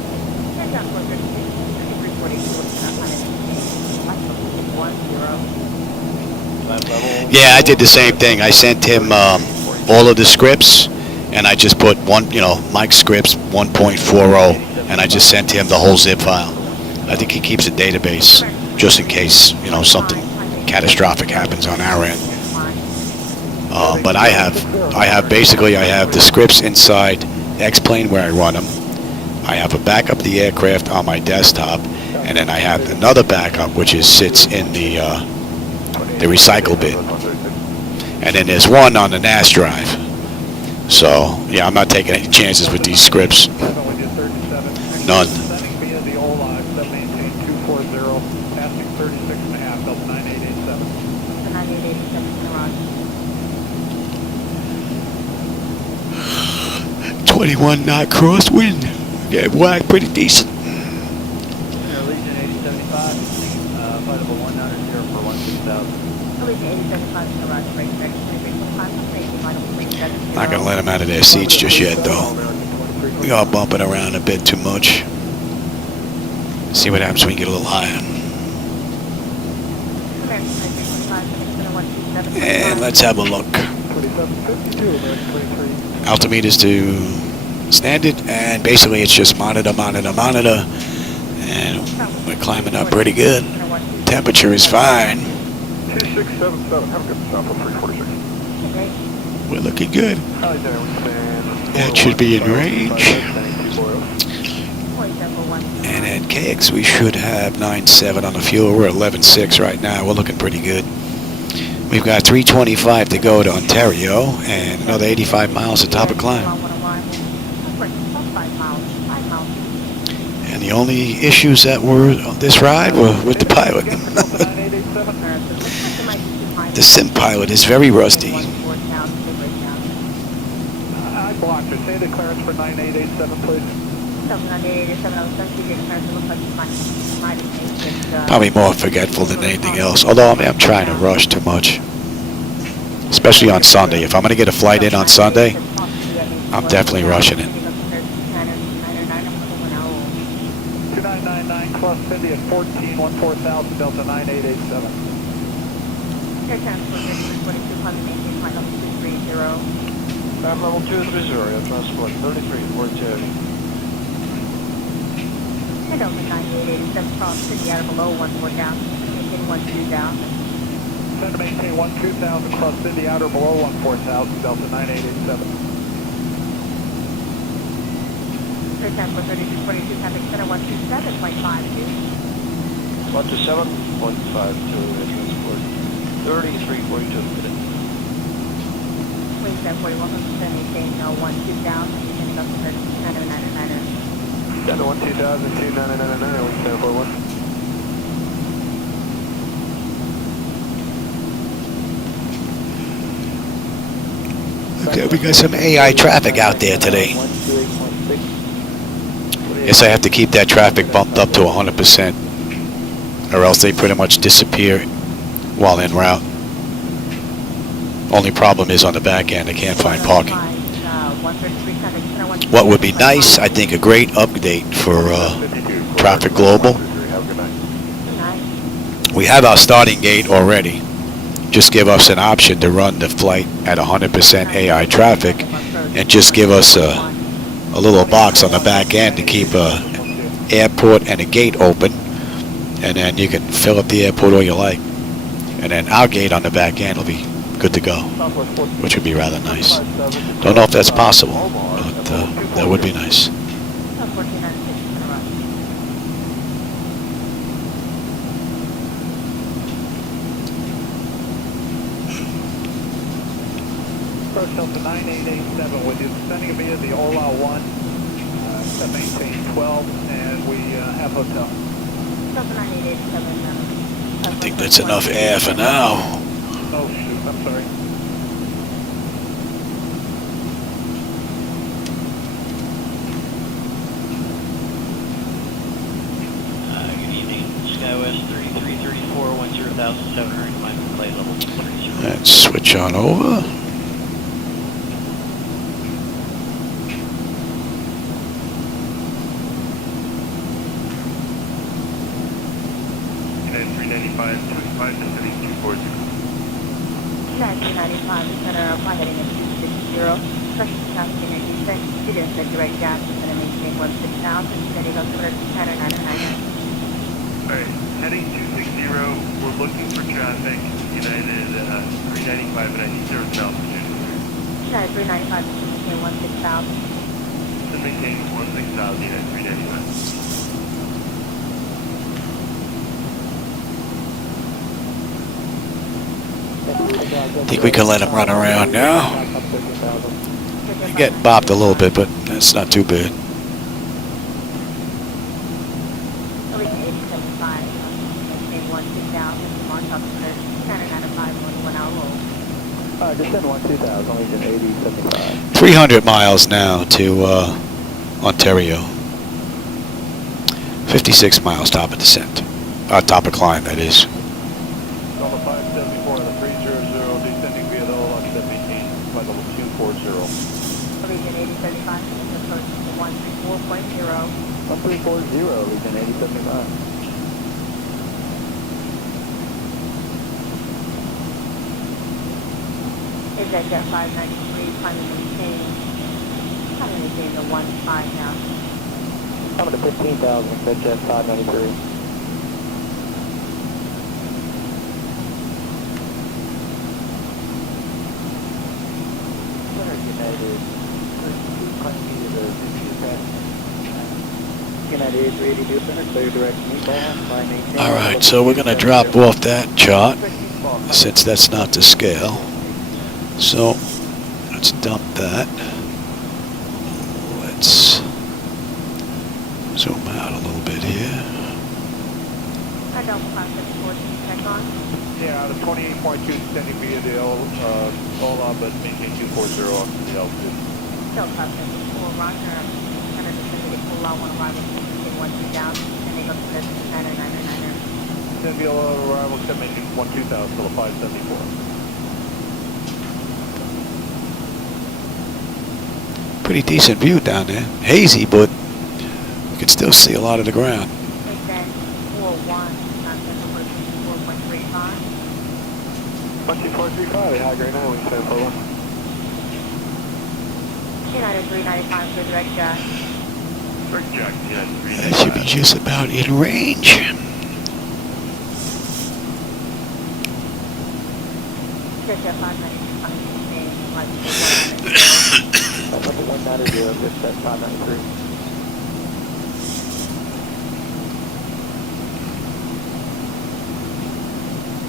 Yeah, I did the same thing. I sent him all of the scripts, and I just put Mike's scripts 1.40, and I just sent him the whole zip file. I think he keeps a database just in case, something catastrophic happens on our end. But I have the scripts inside X-Plane where I run them. I have a backup of the aircraft on my desktop, and then I have another backup which sits in the recycle bin. And then there's one on the NAS drive. So, yeah, I'm not taking any chances with these scripts. None. .21 knot crosswind. Yeah, whack pretty decent. Legion 8075, flightable 190 for 16000. Not gonna let them out of their seats just yet, though. We are bumping around a bit too much. See what happens when we get a little higher. And let's have a look. Altimeters to standard, and basically it's just monitor, and we're climbing up pretty good. Temperature is fine. 2677, have a good stop on 346. We're looking good. That should be in range. And at KX we should have 9.7 on the fuel. We're at 11.6 right now. We're looking pretty good. We've got 325 to go to Ontario and another 85 miles to top of climb. And the only issues that were on this ride were with the pilot. The sim pilot is very rusty. I blocked it. Say the clearance for 9887, please. Probably more forgetful than anything else. Although I'm trying to rush too much, especially on Sunday. If I'm going to get a flight in on Sunday, I'm definitely rushing it. 2999 cross India 14,000 Delta 9887. Level 230, transport 3342. Delta 9887 cross city out of below 14 down, maintain 12 down. Center maintain 12,000 cross Indy outer below 14,000 Delta 9887. Clear time for 3222, traffic center 127.52. 127.52, transport 3342. Wings at 41%, maintain 12 down, maintain Delta 999. Delta 12000, 2999, wings 1041. Okay, we got some AI traffic out there today. Guess I have to keep that traffic bumped up to 100%, or else they pretty much disappear while en route. Only problem is on the back end, I can't find parking. What would be nice, I think a great update for Traffic Global. We have our starting gate already. Just give us an option to run the flight at 100% AI traffic, and just give us a little box on the back end to keep a airport and a gate open, and then you can fill up the airport all you like. And then our gate on the back end will be good to go, which would be rather nice. Don't know if that's possible, but that would be nice. Approach Delta 9887 with you, sending via the Ola 1, to maintain 12, and we have hotel. Delta 9887. I think that's enough air for now. Oh shoot, I'm sorry. Good evening, SkyWest 3334, 10,700, climb to flight level 30. Let's switch on over. United 395, 25 to 3240. United 395, center apply heading at 260. Pressure capacity 96. Studio set direct gas, center maintain 16,000. Steady go clear, pattern 999. Alright, heading 260, we're looking for traffic. United 395 and I need 0 altitude. United 395, maintain 16,000. Then maintain 16,000, United 395. I think we can let him run around now. I get bopped a little bit, but that's not too bad. Allegiant 8075, maintain 16,000. March up clear, pattern 995, 1 hour roll. Descend 12,000, Allegiant 8075. 300 miles now to Ontario. 56 miles top of descent. Top of climb, that is. Delta 574 on the 300, descending via the Ola, should maintain flight level 240. Allegiant 8075, approach to 134.0. 1340, Allegiant 8075. Is that jet 593, climbing maintain the 15 now. Coming to 15,000, set jet 593. All right, so we're going to drop off that chart since that's not to scale. So let's dump that. Let's zoom out a little bit here. I don't process 14 check on. Yeah, out of 28.2, descending via the Ola, but maintain 240 on the altitude. Don't process 4 Roger. Center descending at full law 1 arrival, 12,000, and they go to the 999er. Descend via Ola arrival, maintain 12,000 till the 574. Pretty decent view down there. Hazy, but you can still see a lot of the ground. Extend 41, non-central 4.35. 12435, high grade 9, we stand forward. United 395, good direct jet. Direct jack, United 395. That should be just about in range. Jet 593, coming to maintain, flight 190, just set 593.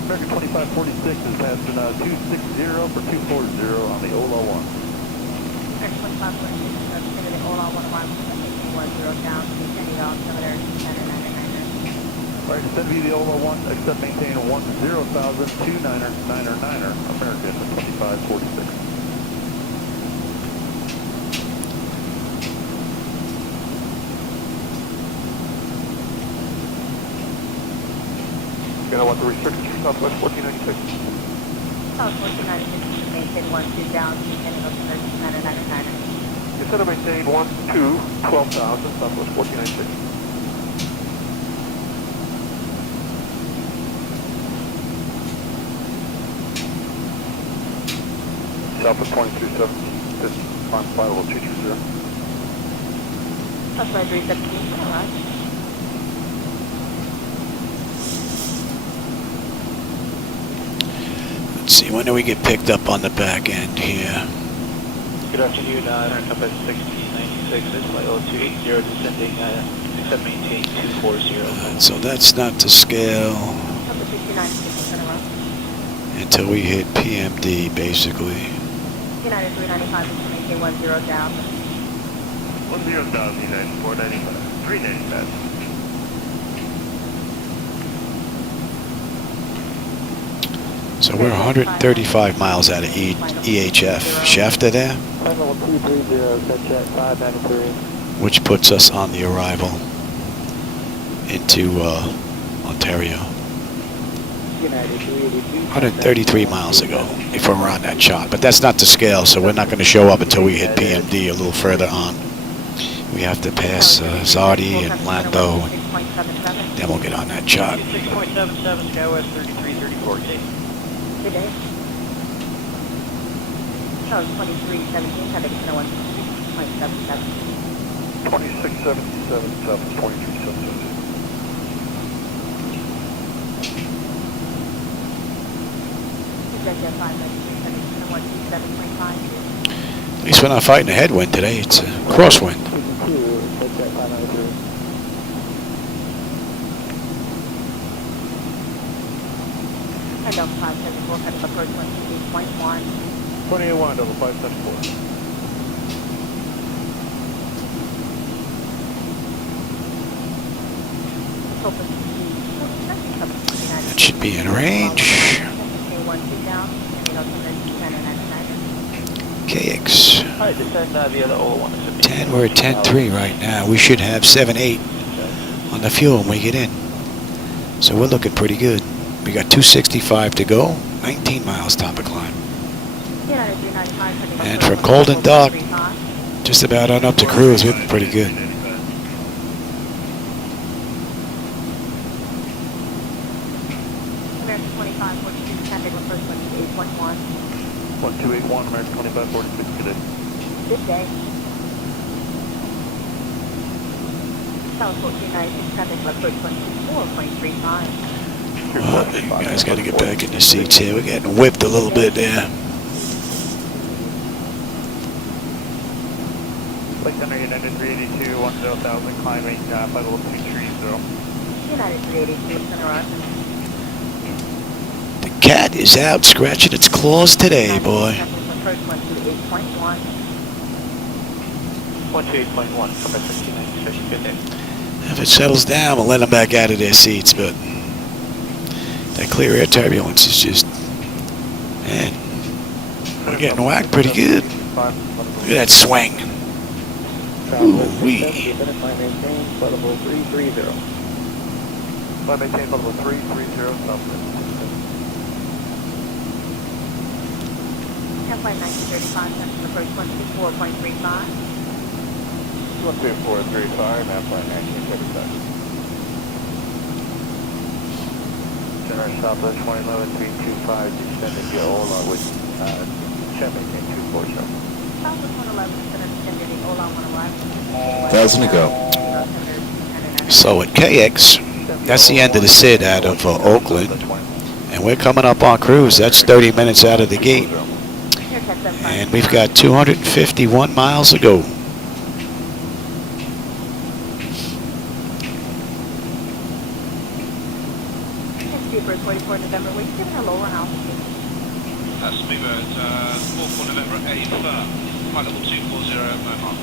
American 2546 is passing 260 for 240 on the Ola 1. American 2546, descending at Ola 1 arrival, 10 down, descending off, center 999er. All right, descend via the Ola 1, except maintain 10,000, 2999er, American 2546. Gonna want the restricted to Southwest 1496. South 1496 to maintain 12 down, descending up to 999. Instead of maintain 12,000, Southwest 1496. Southwest 2317, this climb flight level 220. Southwest 317, alright. Let's see, when do we get picked up on the back end here? Good afternoon, Airline Compass 1696, it's flight level 280, descending, except maintain 240. So that's not to scale Southwest 69, turn around. until we hit PMD, basically. United 395 to maintain 10 down. 10 down, United 495, 395. So we're 135 miles out of EHF. Shafter there, Flight level 230, set jet 593. which puts us on the arrival into Ontario. United 383. 133 miles ago, if we're on that shot. But that's not to scale, so we're not going to show up until we hit PMD a little further on. We have to pass Zardi and Lando, and then we'll get on that shot. 6.77, Skywest 3334, K. Good day. South 2317, heading to 166.77. 2677, Southwest 2377. Jet 593, heading to 127.5. At least we're not fighting a headwind today, it's a crosswind. 2, set jet 593. And Delta 574, heading approach 128.1. 28-1, double 574. That should be in range. KX. Alright, descend the other old one. 10, we're at 10.3 right now. We should have 7.8 on the fuel when we get in. So we're looking pretty good. We got 265 to go, 19 miles top of climb. And from cold and dark, just about on up to cruise, we're pretty good. American 25, 46, traffic approach 128.1. 1281, American 25, 46, good day. Good day. South 1496, traffic approach 124.35. You guys got to get back in your seats here. We're getting whipped a little bit there. Flight Center United 382, 10,000, climbing flight level 230. United 382, center up. The cat is out scratching its claws today, boy. Approach 128.1. 128.1, Compass 1696, good day. If it settles down, we'll let them back out of their seats, but that clear air turbulence is just, man, we're getting whacked pretty good. Look at that swing. Ooh-wee. Flight maintain, flight level 330. Flight maintain level 330, Southwest. Flight 1935, traffic approach 124.35. 12435, map flight 1935. General Southwest 2011 325, descended via Ola with Chevy in 240. Southwest 111, descended the Ola 111. 1,000 to go. So at KX, that's the end of the SID out of Oakland, and we're coming up on cruise. That's 30 minutes out of the gate, and we've got 251 miles to go. For 44 November, we're given a lower altitude. That's me, but 44 November 8 firm. Flight level 240, Mobile.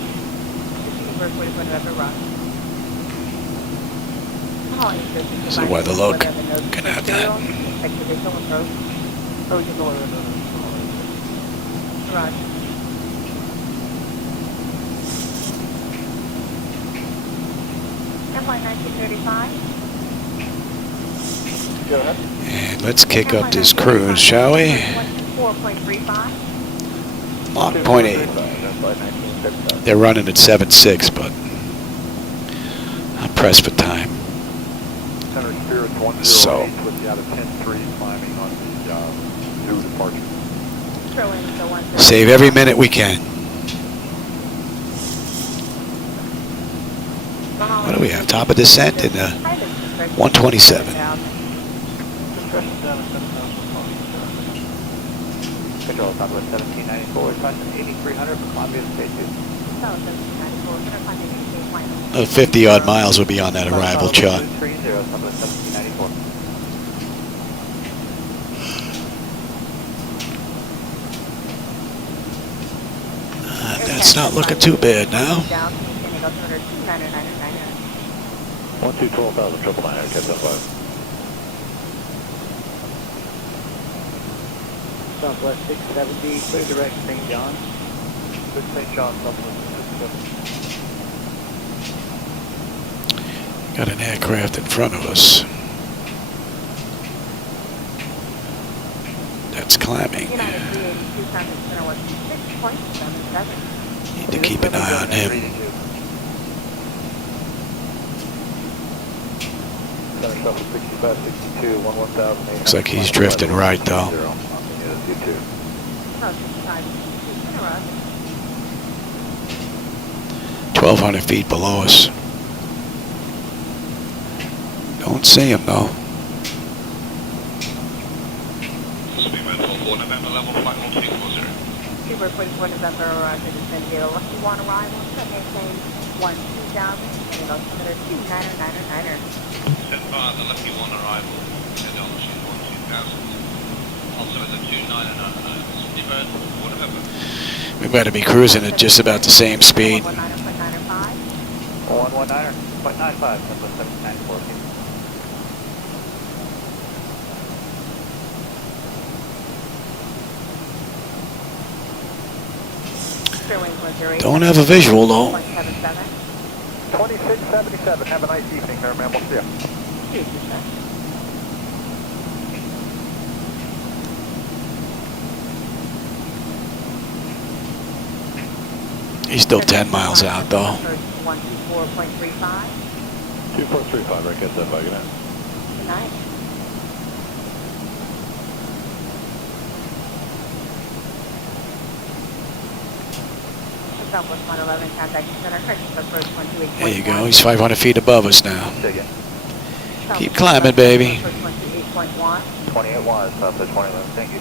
For 44 November, rock. This is why the look. Can have that. Roger. Flight 1935. And let's kick up this cruise, shall we? 124.35. Mach 0.8. They're running at 7.6, but I'm pressed for time. Center Spirit 108 So. with you out of 10-3 climbing on the new departure. Throw in the 130. Save every minute we can. What do we have? Top of descent in 127. Control Southwest 1794, approximately 8300 for Columbia State 2. 50 odd miles will be on that arrival chart. 30, Southwest 1794. That's not looking too bad now. 12,000 triple nine, catch that 5. Southwest 670, clear direct St. John. Good St. John, Southwest 670. Got an aircraft in front of us. That's climbing. Need to keep an eye on him. Looks like he's drifting right though. 1,200 feet below us. Don't see him though. Super 44 November, Roger, descend here, lucky one arrival, maintain 12,000, and about 299er. Set by the lucky one arrival, head on to 12,000. Also at the 299er, whatever. We better be cruising at just about the same speed. 119.95, Southwest 1794. Don't have a visual though. 2677, have a nice evening there, ma'am. We'll see you. He's still 10 miles out though. 124.35. 2435, right, catch that 5, good night. Good night. Southwest 111, contact center, correction approach 128.1. There you go. He's 500 feet above us now. Keep climbing, baby. 28.1. 28 wise, Southwest 21, thank you.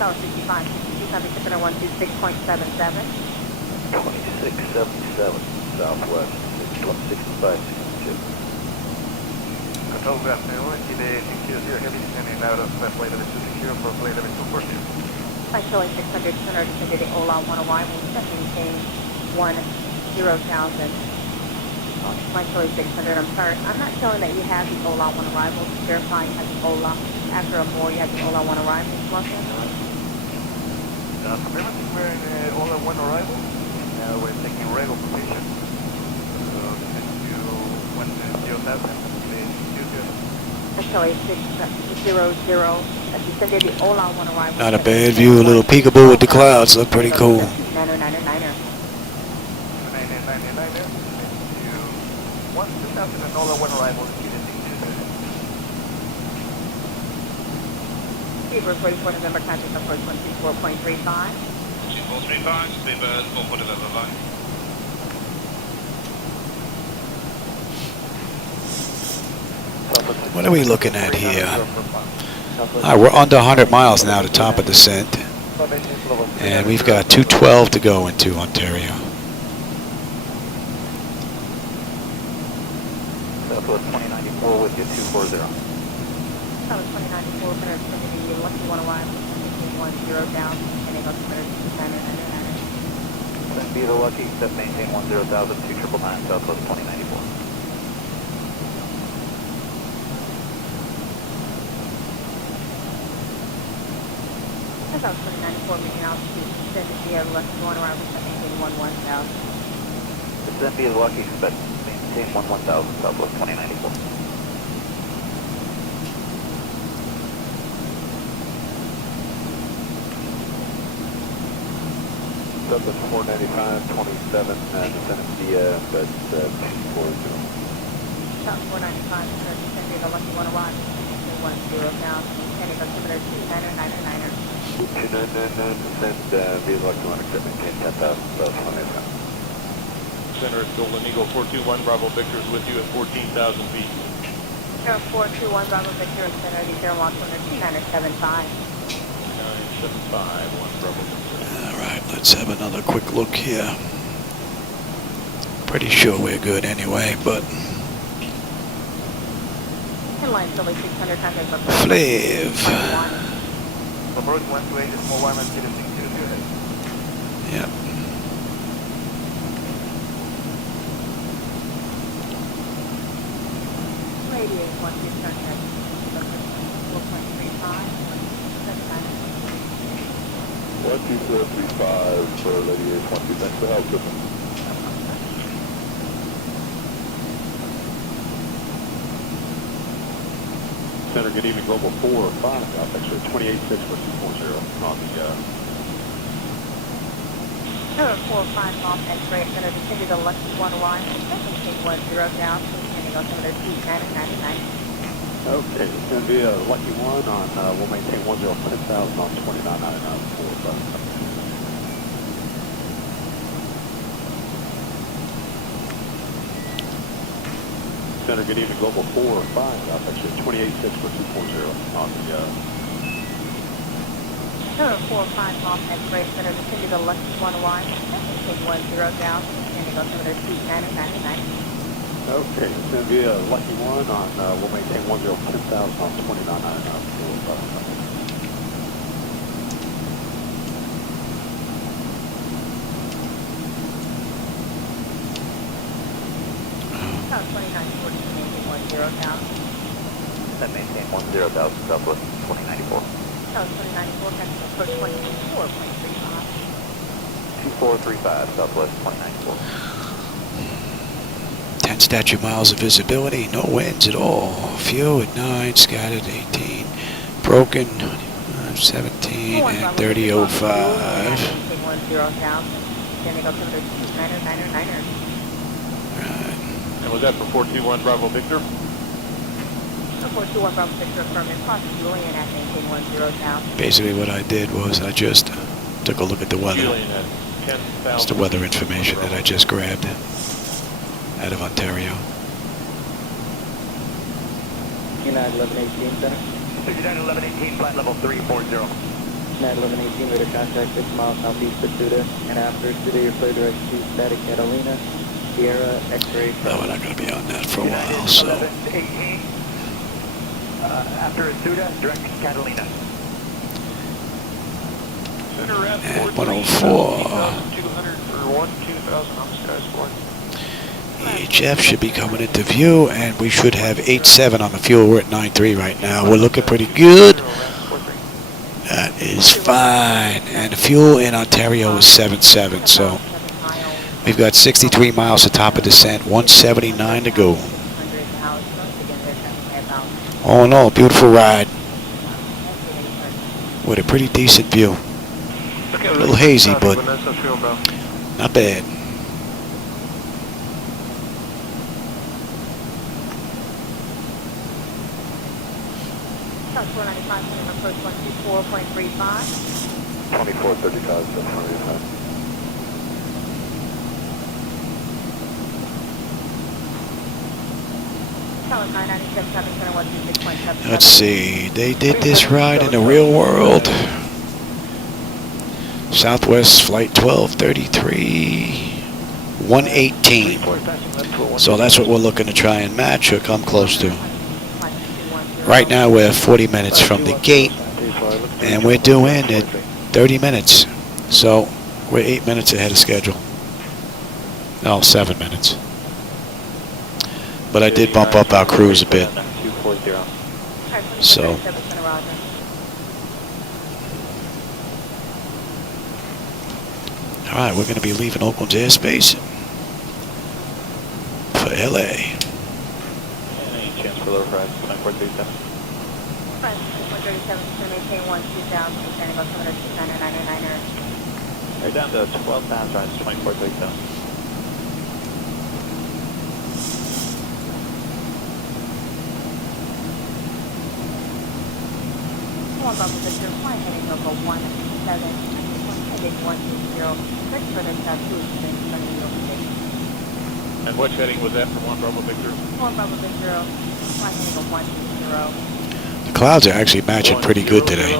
South 65, 67, center 126.77. 2677, Southwest 6562. Control good afternoon, Chile 600, heavy descending out of flight level 260 for flight level 240. Flight showing 600, center descended at Ola 1 arrival, maintain 10,000. Flight showing 600, I'm sorry, I'm not showing that you have the Ola 1 arrival, verifying you have the Ola. After a more, you have the Ola 1 arrival, Los Angeles. Affirmative, we're in Ola 1 arrival. We're taking regular position. Descend to 1,000. Actually, 600, descended the Ola 1 arrival. Not a bad view. A little peekaboo with the clouds. Look pretty cool. 999er. 999er. 1,000 and Ola 1 arrival. Zebra 44 November, contact approach 124.35. 2435, Speedbird, 44 November, bye. What are we looking at here? We're under 100 miles now to top of descent. And we've got 212 to go into Ontario. Southwest 2094 with you, 240. Southwest 2094, center descended the lucky one arrival, maintain 10,000, and about 299er. Send be the lucky, set maintain 10,000, 2999, Southwest 2094. South 2094, making altitude, descended via lucky one arrival, maintain 11,000. Then be lucky, but maintain 1000 Southwest 2094. Southwest 495, 27, descendant via, but 240. South 495, sir, descending the Lucky 1 arrived, 210 now, descending altimeter 2999er. 2999, descend via Lucky 1, except maintain 10,000 South 185. Center at Golden Eagle 421, Bravo Victor is with you at 14,000 feet. Air 421, Bravo Victor, center, the Air Walk 2975. 975, 1 Bravo Victor. Alright, let's have another quick look here. Pretty sure we're good anyway, but... Inline Philly 600 times over. Flav. Approach westway, just more Wyman, get a 622 ahead. Yep. Radiate 1235, 12435 for Lady A20, thanks for help with them. Center, good evening, Global 4 or 5, actually 286 for 240 on the, Tower 45 off X-ray, center, descending the Lucky 1 line, maintain 10 down, descending altimeter 2999. okay, it's going to be a Lucky 1 on, we'll maintain 10,000 on 2999 for Center, good evening, Global 4 or 5, actually 286 for 240 on the, Tower 45 off X-ray, center, descending the Lucky 1 line, maintain 10 down, descending altimeter 2999. okay, it's going to be a Lucky 1 on, we'll maintain 10,000 on 2999 for Tower 2940, maintain 10 down. Then maintain 10,000 Southwest 2094. Tower 2994, cancel approach 124.35. 2435 Southwest 2094. 10 statute miles of visibility, no winds at all. Few at 9, scattered 18. Broken 17 and 3005. And was that for 421 Bravo Victor? 421 Bravo Victor affirmative, crossing Julian at maintain 10,000. Basically what I did was I just took a look at the weather. Julian at 10,000. It's the weather information that I just grabbed out of Ontario. 1118 center. 691118, flight level 340. 1118, radar contact 6 miles southeast of Suda, and after Suda, you're clear direct to static Catalina, Sierra, X-ray. No, we're not going to be on that for a while, so. 1118, after Asuda, direct to Catalina. Center at And 104. 104. 200 for 2,000 on the Skyscore. EHF should be coming into view, and we should have 8.7 on the fuel. We're at 9.3 right now. We're looking pretty good. That is fine. And the fuel in Ontario is 7.7, so we've got 63 miles to top of descent, 179 to go. All in all, beautiful ride with a pretty decent view. A little hazy, but not bad. South 495, approach 124.35. 2435, South 185. Tower 997, center 126.7. Let's see. They did this ride in the real world. Southwest Flight 1233, 118. So that's what we're looking to try and match or come close to. Right now we're 40 minutes from the gate, and we're due in at 30 minutes. So we're 8 minutes ahead of schedule. No, 7 minutes. But I did bump up our cruise a bit. So. All right, we're going to be leaving Oakland's airspace. LA. Any chance for lower price, 2437? Press 137 is going to maintain 12000, descending altimeter 2999er. Right down to 12,000, rise 2437. One Bravo Victor, fly heading over 17, heading 120, search for the tattoo, then turning your station. And which heading was that for 1 Bravo Victor? 1 Bravo Victor, fly heading over 120. The clouds are actually matching pretty good today.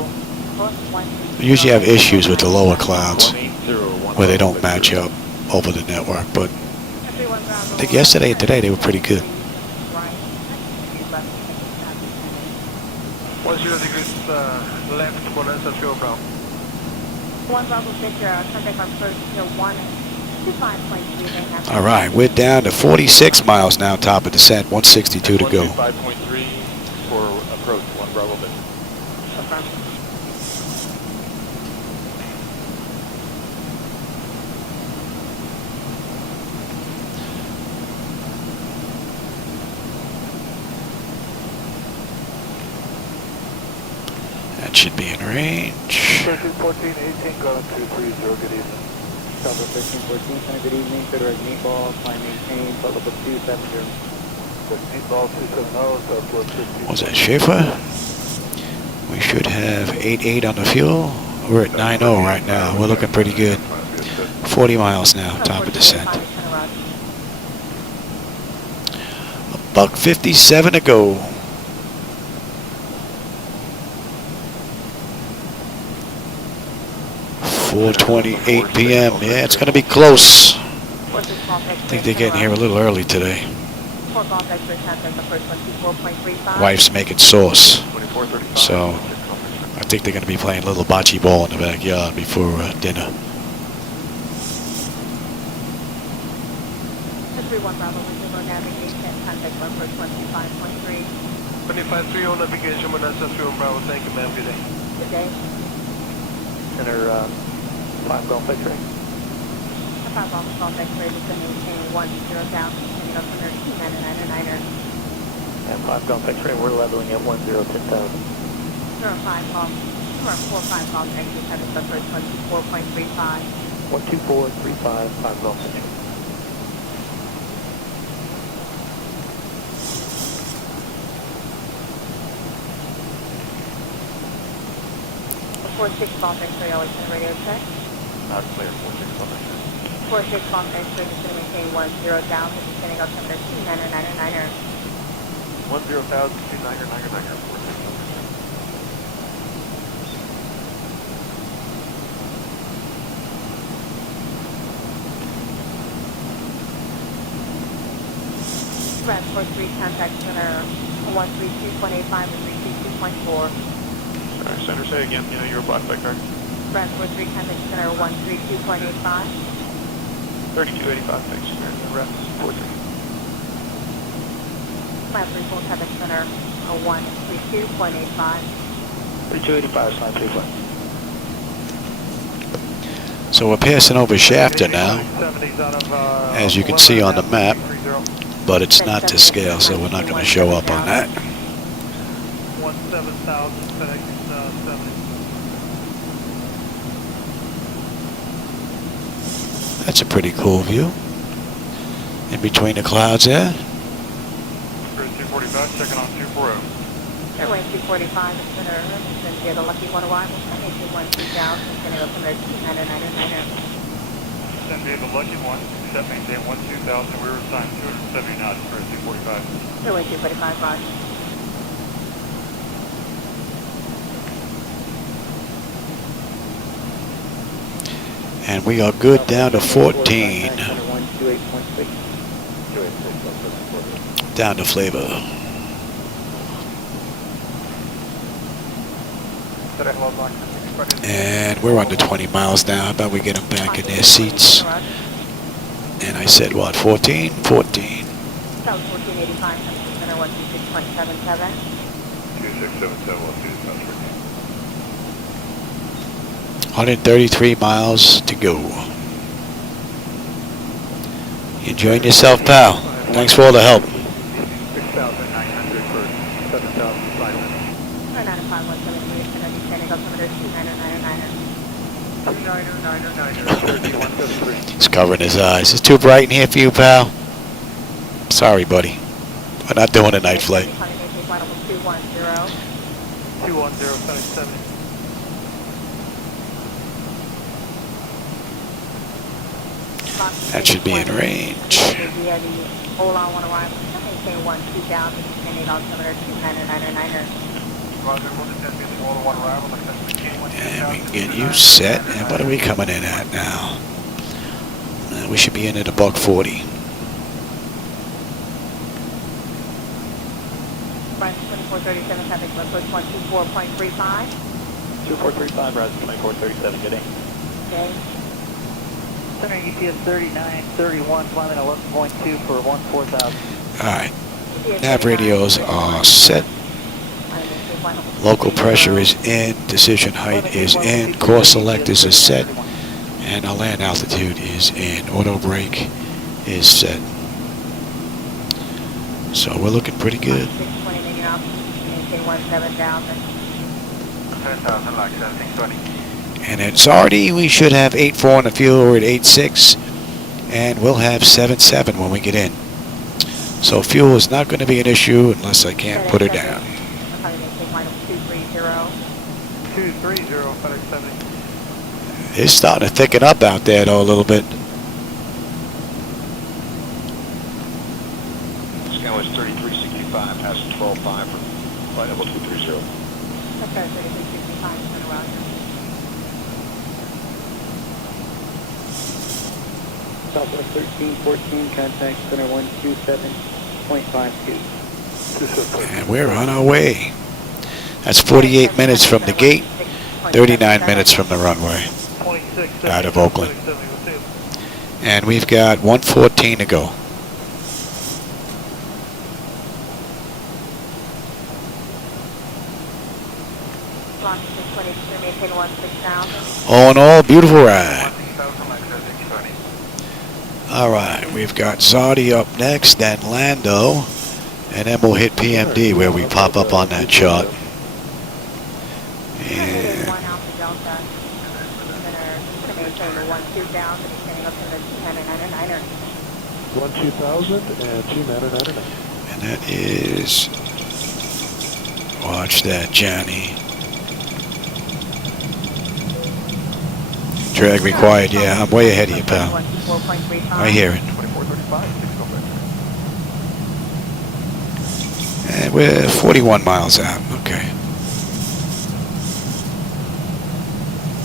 We usually have issues with the lower clouds where they don't match up over the network, but I think yesterday and today they were pretty good. 10 degrees left, Bonanza fuel Brown. 1 Bravo Victor, contact on first to 125.3. All right, we're down to 46 miles now, top of descent, 162 to go. 125.3 for approach, 1 Bravo Victor. That should be in range. 1314, 18, going 230, good evening. Southwest 1314, good evening, Federal Meatball, climb maintain, flight level 270. Meatball 270, Southwest 15. Was that Schaefer? We should have 88 on the fuel. We're at 90 right now. We're looking pretty good. 40 miles now, top of descent. $157 to go. 4:28 p.m. Yeah, it's going to be close. I think they're getting here a little early today. Wife's making sauce, so I think they're going to be playing a little bocce ball in the backyard before dinner. 25-3 on navigation, Bonanza fuel Bravo, thank you ma'am, good day. Good day. Center 5 Golf X-ray. 5 Golf X-ray is going to maintain 10,000, descending altimeter 2999er. And 5 Golf X-ray, we're leveling at 10,000. 5 Golf, 45 Golf X-ray, having the first 124.35. 12435, 5 Golf X-ray. 46 Golf X-ray, always in radio check. Not clear, 46 Golf X-ray. 46 Golf X-ray is going to maintain 10,000, descending altimeter 2999er. 10,000, 2999er, 46 Golf X-ray. Red 43, contact center 132.85 and 332.4. Sorry, Center, say again, you're a black flight card. Red 43, contact center 132.85. 3285, thanks, the rest, 43. Red 34, contact center 132.85. 3285, slide 34. So we're passing over Shafter now, as you can see on the map, but it's not to scale, so we're not going to show up on that. 17,000, FedEx 70. That's a pretty cool view. In between the clouds there. Spirit 245, checking on 240. Airway 245, it's going to be the lucky one arrival, 212,000, it's going to go from there to 2999er. Send me the lucky one, set maintain 12,000, we were assigned 270 knots, Spirit 245. Airway 245, Roger. And we are good down to 14. Down to Flavor. And we're under 20 miles now. How about we get them back in their seats? And I said what, 14? 14. That was 1485, center 126.77. 2677, 133 miles to go. You enjoying yourself, pal? Thanks for all the help. 6,900 for 7,500. 95173, center descending altimeter 2909er. He's covering his eyes. It's too bright in here for you, pal. Sorry, buddy. We're not doing a night flight. 21077. That should be in range. And we can get you set. And what are we coming in at now? We should be in at $140. 2437, having approach 124.35. 2435, Rise 2437, good day. Okay. Center EPS 3931, climbing 11.2 for 14,000. Alright. Nav radios are set. Local pressure is in. Decision height is in. Course selectors is set. And our land altitude is in. Auto brake is set. So we're looking pretty good. 7,000, like 620. And at Zardy, we should have 8.4 on the fuel. We're at 8.6. And we'll have 7.7 when we get in. So fuel is not going to be an issue unless I can't put her down. 230, FedEx 70. It's starting to thicken up out there, though, a little bit. Scow is 3365, passing 12.5 for flight level 230. Okay, 3365, turn around. Southwest 1314, contact center 127.52. And we're on our way. That's 48 minutes from the gate, 39 minutes from the runway out of Oakland. And we've got 114 to go. All in all, beautiful ride. All right, we've got Zardy up next, then Lando, and then we'll hit PMD where we pop up on that chart. And 12000 and 2999. And that is, watch that, Johnny. Drag required, yeah, I'm way ahead of you, pal. I hear it. And we're 41 miles out, okay.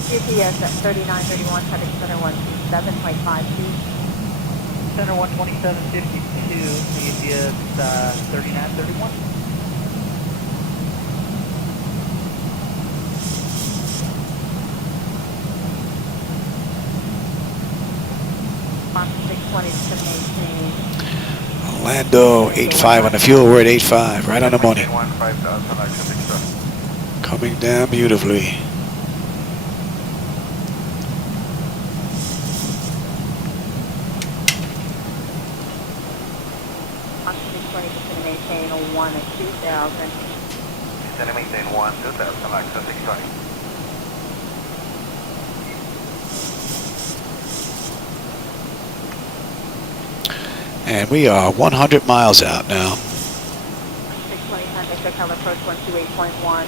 GPS at 3931, heading center 127.52. Center 127.52, EPS 3931. Lando, 8.5 on the fuel, we're at 8.5, right on the money. Coming down beautifully. Maintain a 1 at 2,000. Then maintain 1, 2,000, like 620. And we are 100 miles out now. 620, contact SoCal approach 128.1.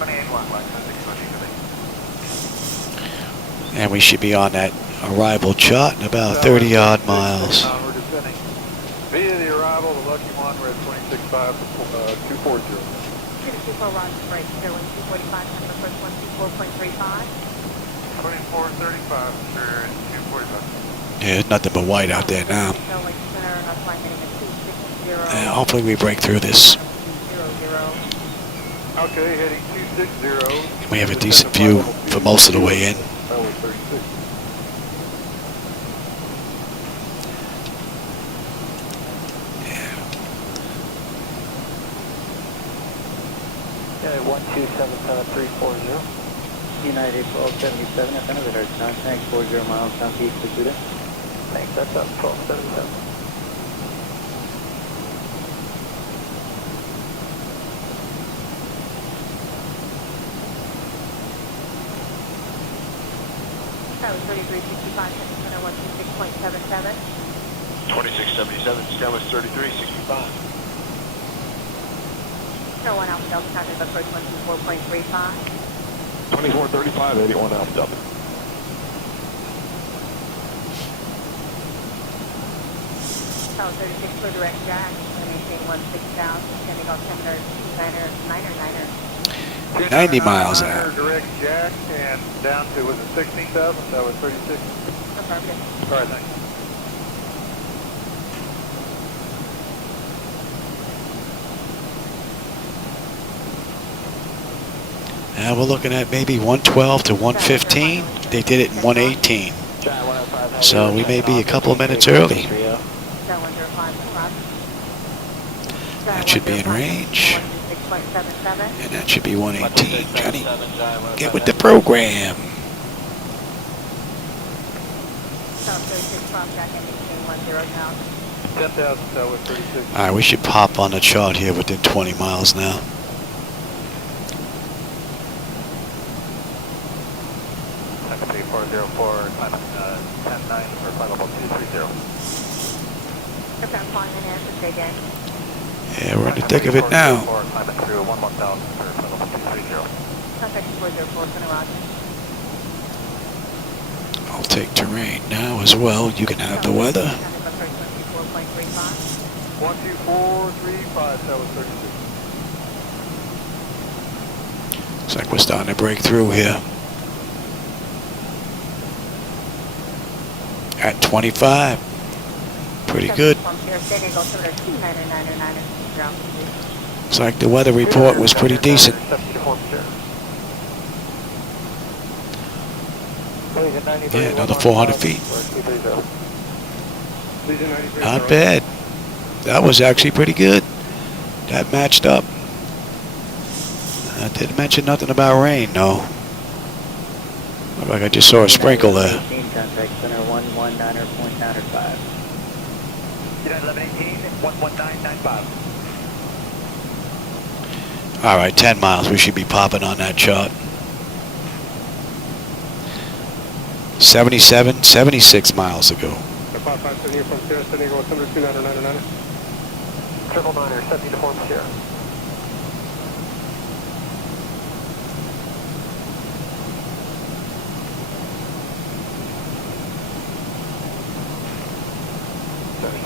28.1, like 620. And we should be on that arrival chart in about 30 odd miles. We're descending. Via the arrival, the lucky one, we're at 26.5 240. 224 rods break, Sterling 245, contact approach 124.35. 2435 for 245. Yeah, there's nothing but white out there now. And hopefully we break through this. Okay, heading 260. We have a decent view for most of the way in. Yeah, 1277340. United 1277, elevator, contact 40 miles southeast of Buda. Thanks, that's up 1277. Tower 3365, center 126.77. 2677, Southwest 3365. Tower 1 Alpha Delta, contact approach 124.35. 2435, 81 Alpha Delta. Tower 36 for direct jack, going to maintain 16,000, sending altimeter 29er. 90 miles out. Direct jack and down to, was it 16,000? That was 36. Affirmative. All right, thanks. Now we're looking at maybe 112 to 115. They did it in 118. So we may be a couple of minutes early. That should be in range. And that should be 118. Johnny, get with the program. All right, we should pop on the chart here within 20 miles now. XP 404, climate 10-9 for flight level 230. Okay, I'm flying in here for stay gang. Yeah, we're in the thick of it now. Climate through 11,000 for flight level 230. Contact 404, center Roger. I'll take terrain now as well. You can have the weather. 12435, that was 36. Looks like we're starting to break through here. At 25. Pretty good. Looks like the weather report was pretty decent. Yeah, another 400 feet. Not bad. That was actually pretty good. That matched up. I didn't mention nothing about rain, no. Looked like I just saw a sprinkle there. Contact center 119.95. United 1118, 119.95. All right, 10 miles. We should be popping on that chart. 77, 76 miles ago. 557 here from Sierra, sending go 2999. Triple niner, 70 to form Sierra.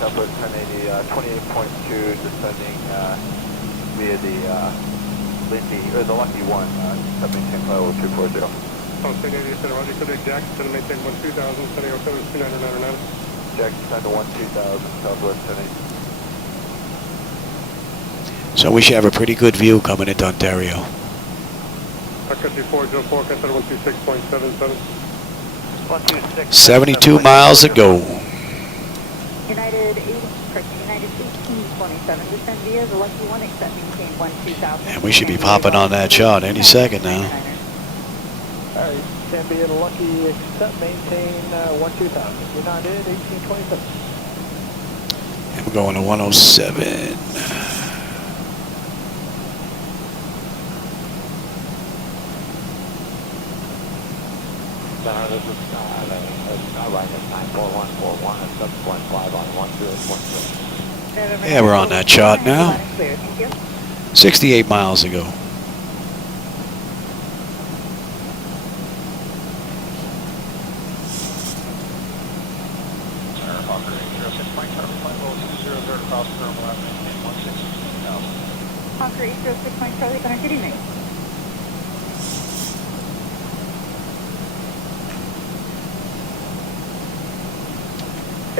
Southwest 1080, 28.2, descending via the Lindy, or the Lucky One, maintain flight level 240. Oh, 1080, center Roger, Quebec Jack, center maintain 12,000, sending go 2999. Jack, descend to 12,000, Southwest 1080. So we should have a pretty good view coming into Ontario. Country 404, center 126.77. 126. 72 miles ago. United 1827, descend via the Lucky One, except maintain 12,000. And we should be popping on that chart any second now. Alright, stand via the Lucky, except maintain 12,000. United 1827. And we're going to 107. This is Skyline 94141 and subsequent 5 on 1 Yeah, we're on that chart now. 68 miles ago. Hawker 806 Mike Charlie, Gunner Kitty Mate.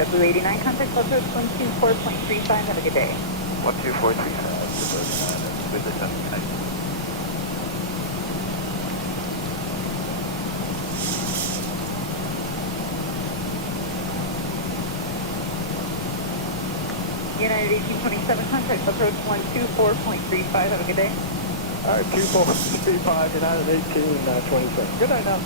W89, contact Southwest 124.35, have a good day. 12435, United 1827, contact approach 124.35, have a good day. Alright, 2435, United 1827. Good night now.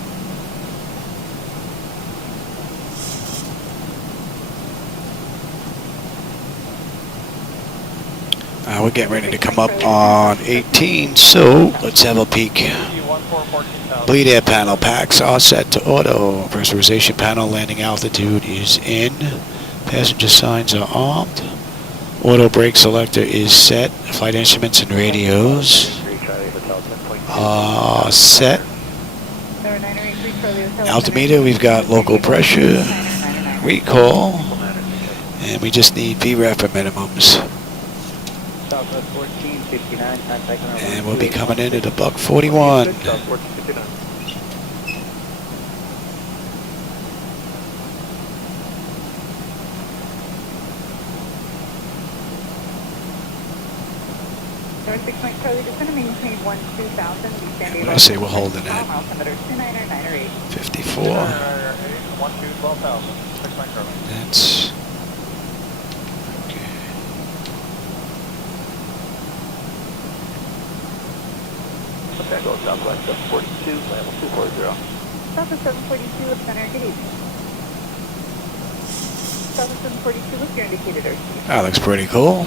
We're getting ready to come up on 18, so let's have a peek. for 14,000. Bleed air panel packs are set to auto. Pressurization panel landing altitude is in. Passenger signs are armed. Auto brake selector is set. Flight instruments and radios are set. Altimeter, we've got local pressure, recall, and we just need VREF for minimums. Southwest 1459, contact number And we'll be coming in at a buck 41. North 6 Mike Charlie, just going to maintain 1-2000, be San When I say we're holding at altimeter 29908. 54. 12,000. 6 Mike Charlie. That's Okay, go Southwest 742, level 240. Southwest 742 with center, good evening. Southwest 742 with your indicated airspeed. that looks pretty cool.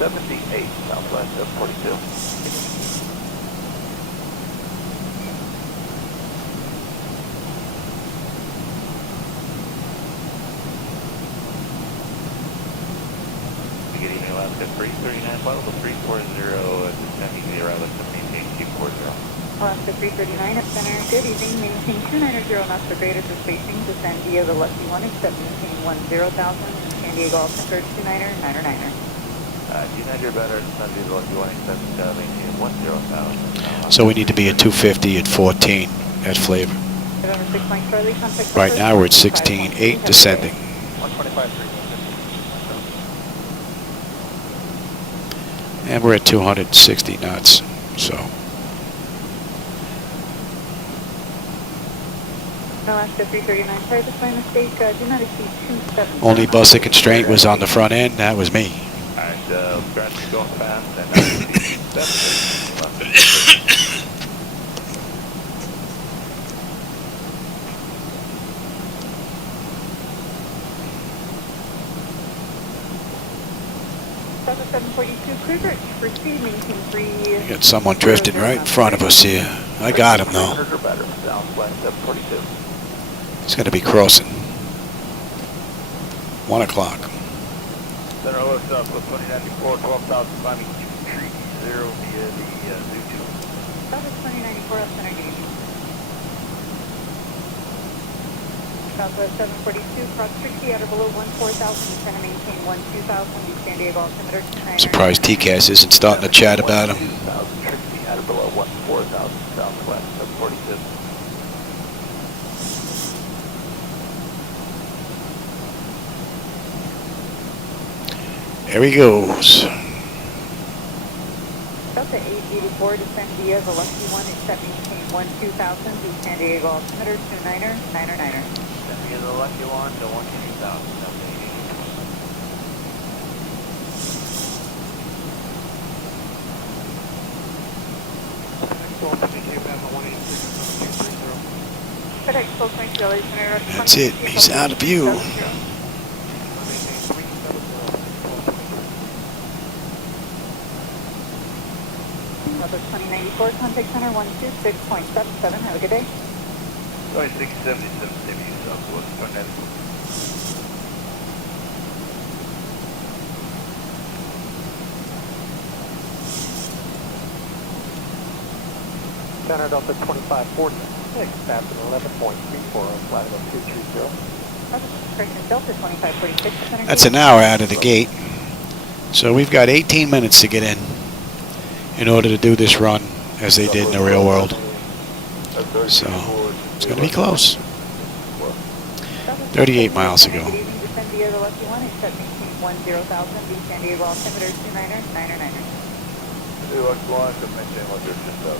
278, Southwest 742. Good evening, Alaska 339, level 340, descending the arrival to maintain 240. Alaska 339 at center, good evening, maintain 290 knots for greater for spacing, descend via the Lucky 1, except maintain 10,000, San Diego altimeter 299er. United or better, descend via the Lucky 1, except maintain 10,000. So we need to be at 250 at 14 at Flavor. November 6 Mike Charlie, contact Right now we're at 16.8 descending. 125.3. And we're at 260 knots, so. Alaska 339, sorry, that's my mistake, do not exceed 270. Only bus of constraint was on the front end, that was me. Alright, Bradley's going fast, and now 7. Southwest 742, cruiser, proceed, maintain 3. We got someone drifting right in front of us here. I got him though. Or better, Southwest 742. He's going to be crossing. 1 o'clock. Center OS Southwest 2094, 12,000, climbing 230 via the Zoo 2. Southwest 2094, up center, good evening. Southwest 742, cross 60 out or below 14,000, descend and maintain 12,000, be San Diego altimeter 299. Surprised TCAS isn't starting to chat about him. 2,000, 60 out or below 14,000, Southwest 742. There he goes. Delta 884, descend via the Lucky 1, except maintain 12,000, be San Diego altimeter 299er. Descend via the Lucky 1 to 120,000. FedEx Full Point Charlie Center. That's it. He's out of view. Southwest 2094, contact center 126.77. Have a good day. 2677, Southwest 2094. Center Delta 2546, passing 11.34, flight level 230. Correction, Delta 2546. Center That's an hour out of the gate. So we've got 18 minutes to get in order to do this run as they did in the real world. So it's going to be close. 38 miles ago. Descend via the Lucky 1, except maintain 10,000, be San Diego altimeter 299er. Lucky 1 to maintain what you're just up.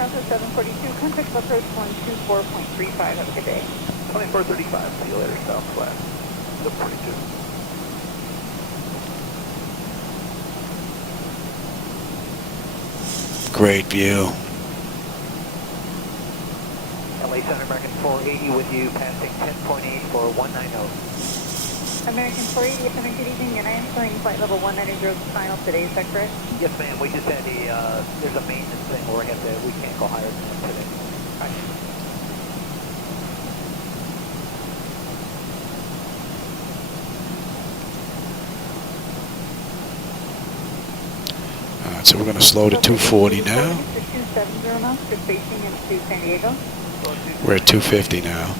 Southwest 742, contact approach 124.35. Have a good day. 2435, see you later, Southwest 742. Great view. LA Center, American 480 with you, passing 10.8 for 190. American 480, Center, good evening, and I am showing flight level 190 final today, is that correct? Yes, ma'am. We just had there's a maintenance thing where we can't go higher than that today. Right. Alright, so we're going to slow to 240 now. 270 knots, just facing into San Diego. We're at 250 now.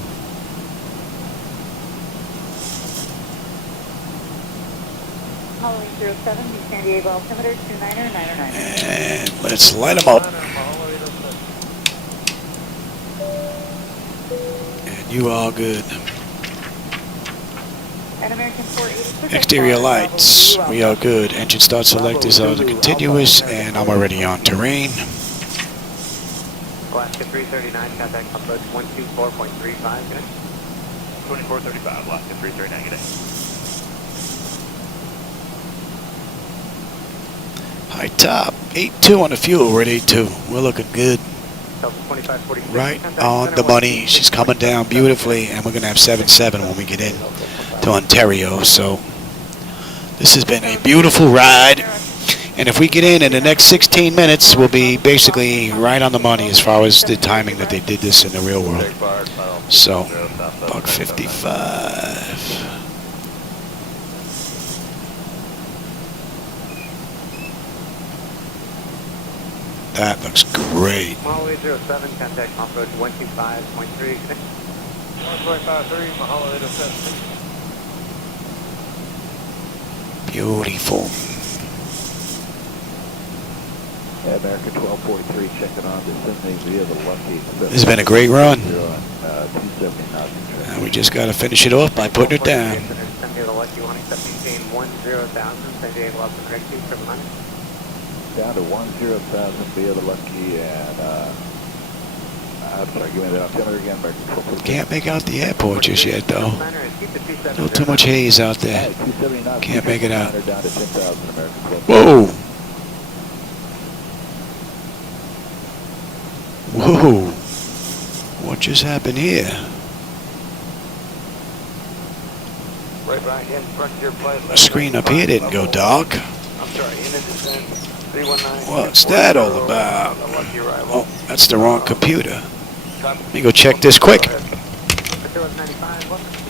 Following 07, the San Diego altimeter 29099. And let's light them up. And you all good. And American 480. Exterior lights, we are good. Engine start selectors are the continuous, and I'm already on terrain. Alaska 339, contact approach 124.35, good. 2435, Alaska 339, good day. High top, 8.2 on the fuel, we're at 8.2. We're looking good. Right on the money. She's coming down beautifully, and we're going to have 7.7 when we get in to Ontario. So this has been a beautiful ride. And if we get in the next 16 minutes, we'll be basically right on the money as far as the timing that they did this in the real world. So, buck 55. That looks great. Mahalo 07, contact approach 125.3. 125.3, Mahalo 07. Beautiful. American 1243 checking on descending via the Lucky. This has been a great run. 270 knots. And we just got to finish it off by putting it down. San Diego Lucky, wanting to maintain 10,000, San Diego Lucky, correct, 279. Down to 10,000 via the Lucky, and I'm sorry, give me that altimeter again, American 1243. Can't make out the airport just yet, though. A little too much haze out there. Can't make it out. Down to 10,000 American 1243. Whoa! Whoa! What just happened here? Right back in front of your plane. The screen up here didn't go dark. I'm sorry, in the descent, 319. What's that all about? Oh, that's the wrong computer. Let me go check this quick. 95,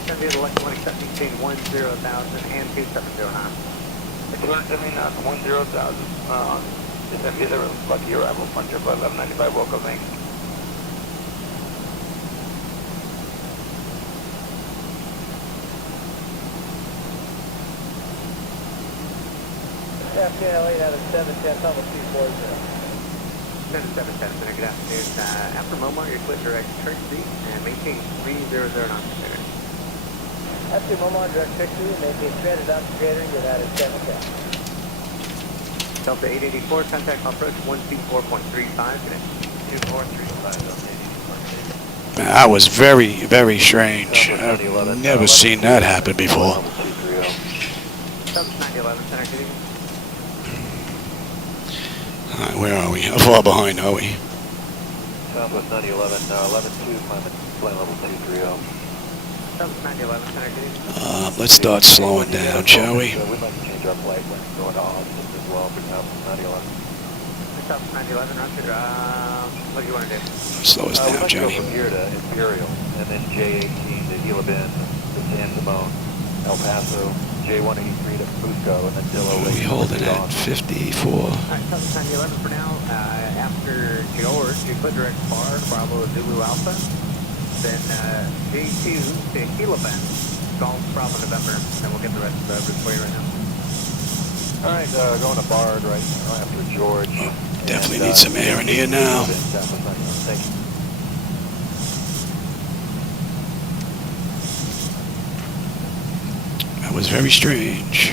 San Diego Lucky, wanting to maintain 10,000 and 2709. 279, 10,000. Descend via the Lucky arrival, front your flight 1195, welcome, thanks. Afternoon, LA out of 710, almost 240. 777, good afternoon. After Momar, you're clear direct trick seat and maintain 300 knots. After Momar, direct trick seat, maintain 300 knots greater, you're out of 710. Delta 884, contact approach 124.35, good. 2435, That was very, very strange. I've never seen that happen before. Southwest 911, center, good evening. Alright, where are we? How far behind are we? Southwest 911, 11-2, plane level 230. Southwest 911, center, good evening. Let's start slowing down, shall we? We'd like to change our flight when going to Austin as well for Southwest 911. Southwest 911, roger. What do you want to do? Slow us We'd down, like to go Johnny. from here to Imperial, and then J18 to Gila Bend, to San Simon, El Paso, J183 to Fusco, and then Dillo Lake. We're holding at 54. Alright, Southwest 911 for now. After George, you put direct bar, Bravo Zulu Alpha. Then J2 to Gila Bend, Golf Bravo November, and we'll get the rest of the route for you right now. All right, going to Bard right now after George. Definitely need some air in here now. Thank you. That was very strange.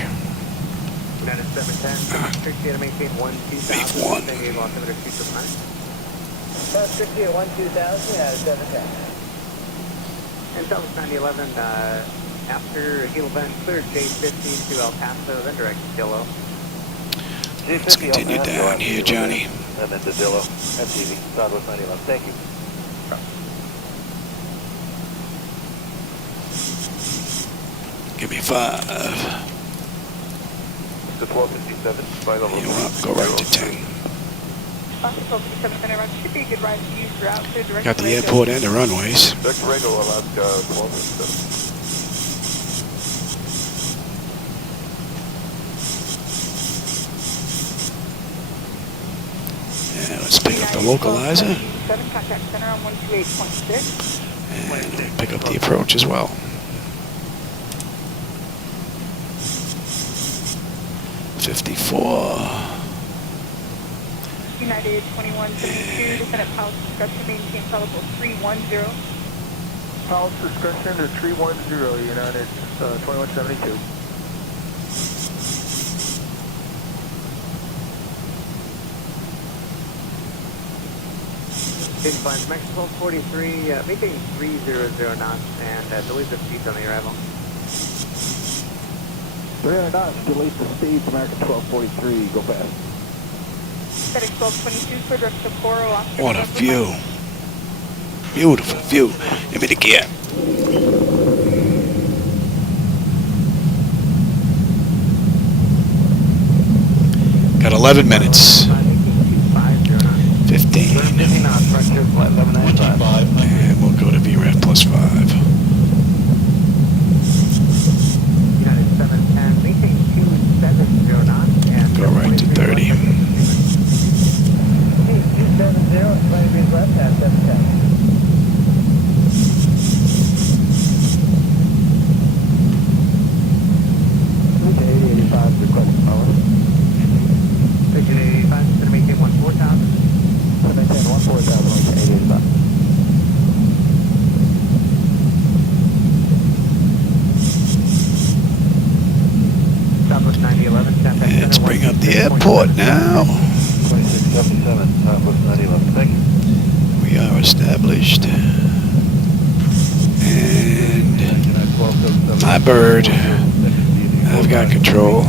United 710, 60 to maintain 12000, San Diego altimeter 279. 60 at 12000, you're out of 710. And Southwest 911, after Gila Bend, clear J50 to El Paso, then direct to Dillo. Let's continue down here, Johnny. And then to Dillo. That's easy. Southwest 911. Thank you. Give me 5. The 1257, flight level. You know what? Go right to 10. Should be a good ride to use throughout the direct. Got the airport and the runways. Direct Rego, Alaska 1257. Yeah, let's pick up the localizer. 7 contact center on 128.6. And we'll pick up the approach as well. United 2172, descendant Palace discretion, maintain flight level 310. Palace discretion to 310, United 2172. Flight Mexico 43, maintain 300 knots, and delete the speed on the arrival. 300 knots, delete the speed, American 1243, go fast. FedEx 1222, for direct to Coro. What a view. Beautiful view. Give me the gear. Got 11 minutes. 15. And we'll go to VREF plus 5. United 710, maintain 270 knots, and Go right to 30. 270, trying to be left at 710. Okay, 8085, request power. Pigeon 85, going to maintain 14,000. Maintain 14,000, okay, 8085. Southwest 9011, contact center. Let's bring up the airport now. 2677, Southwest 9011. Thank you. We are established. And my bird, I've got control.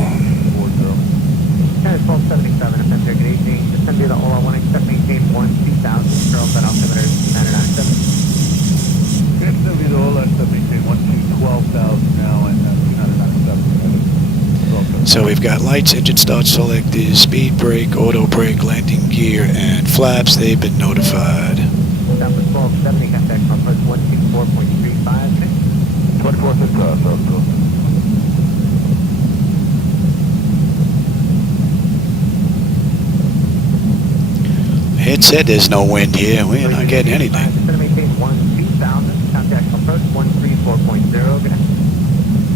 United 1277, FM Ticket 18, descend via the OLA 1, except maintain 12000, Charles Bed altimeter 997. Descend via the OLA, except maintain 12,000 now, and 997. So we've got lights, engine start selected, speed brake, auto brake, landing gear, and flaps. They've been notified. Southwest 1270, contact Northwest 124.35. 24 South Coast. It said there's no wind here. We're not getting anything. Descend to maintain 12,000, contact approach 134.0. Good night.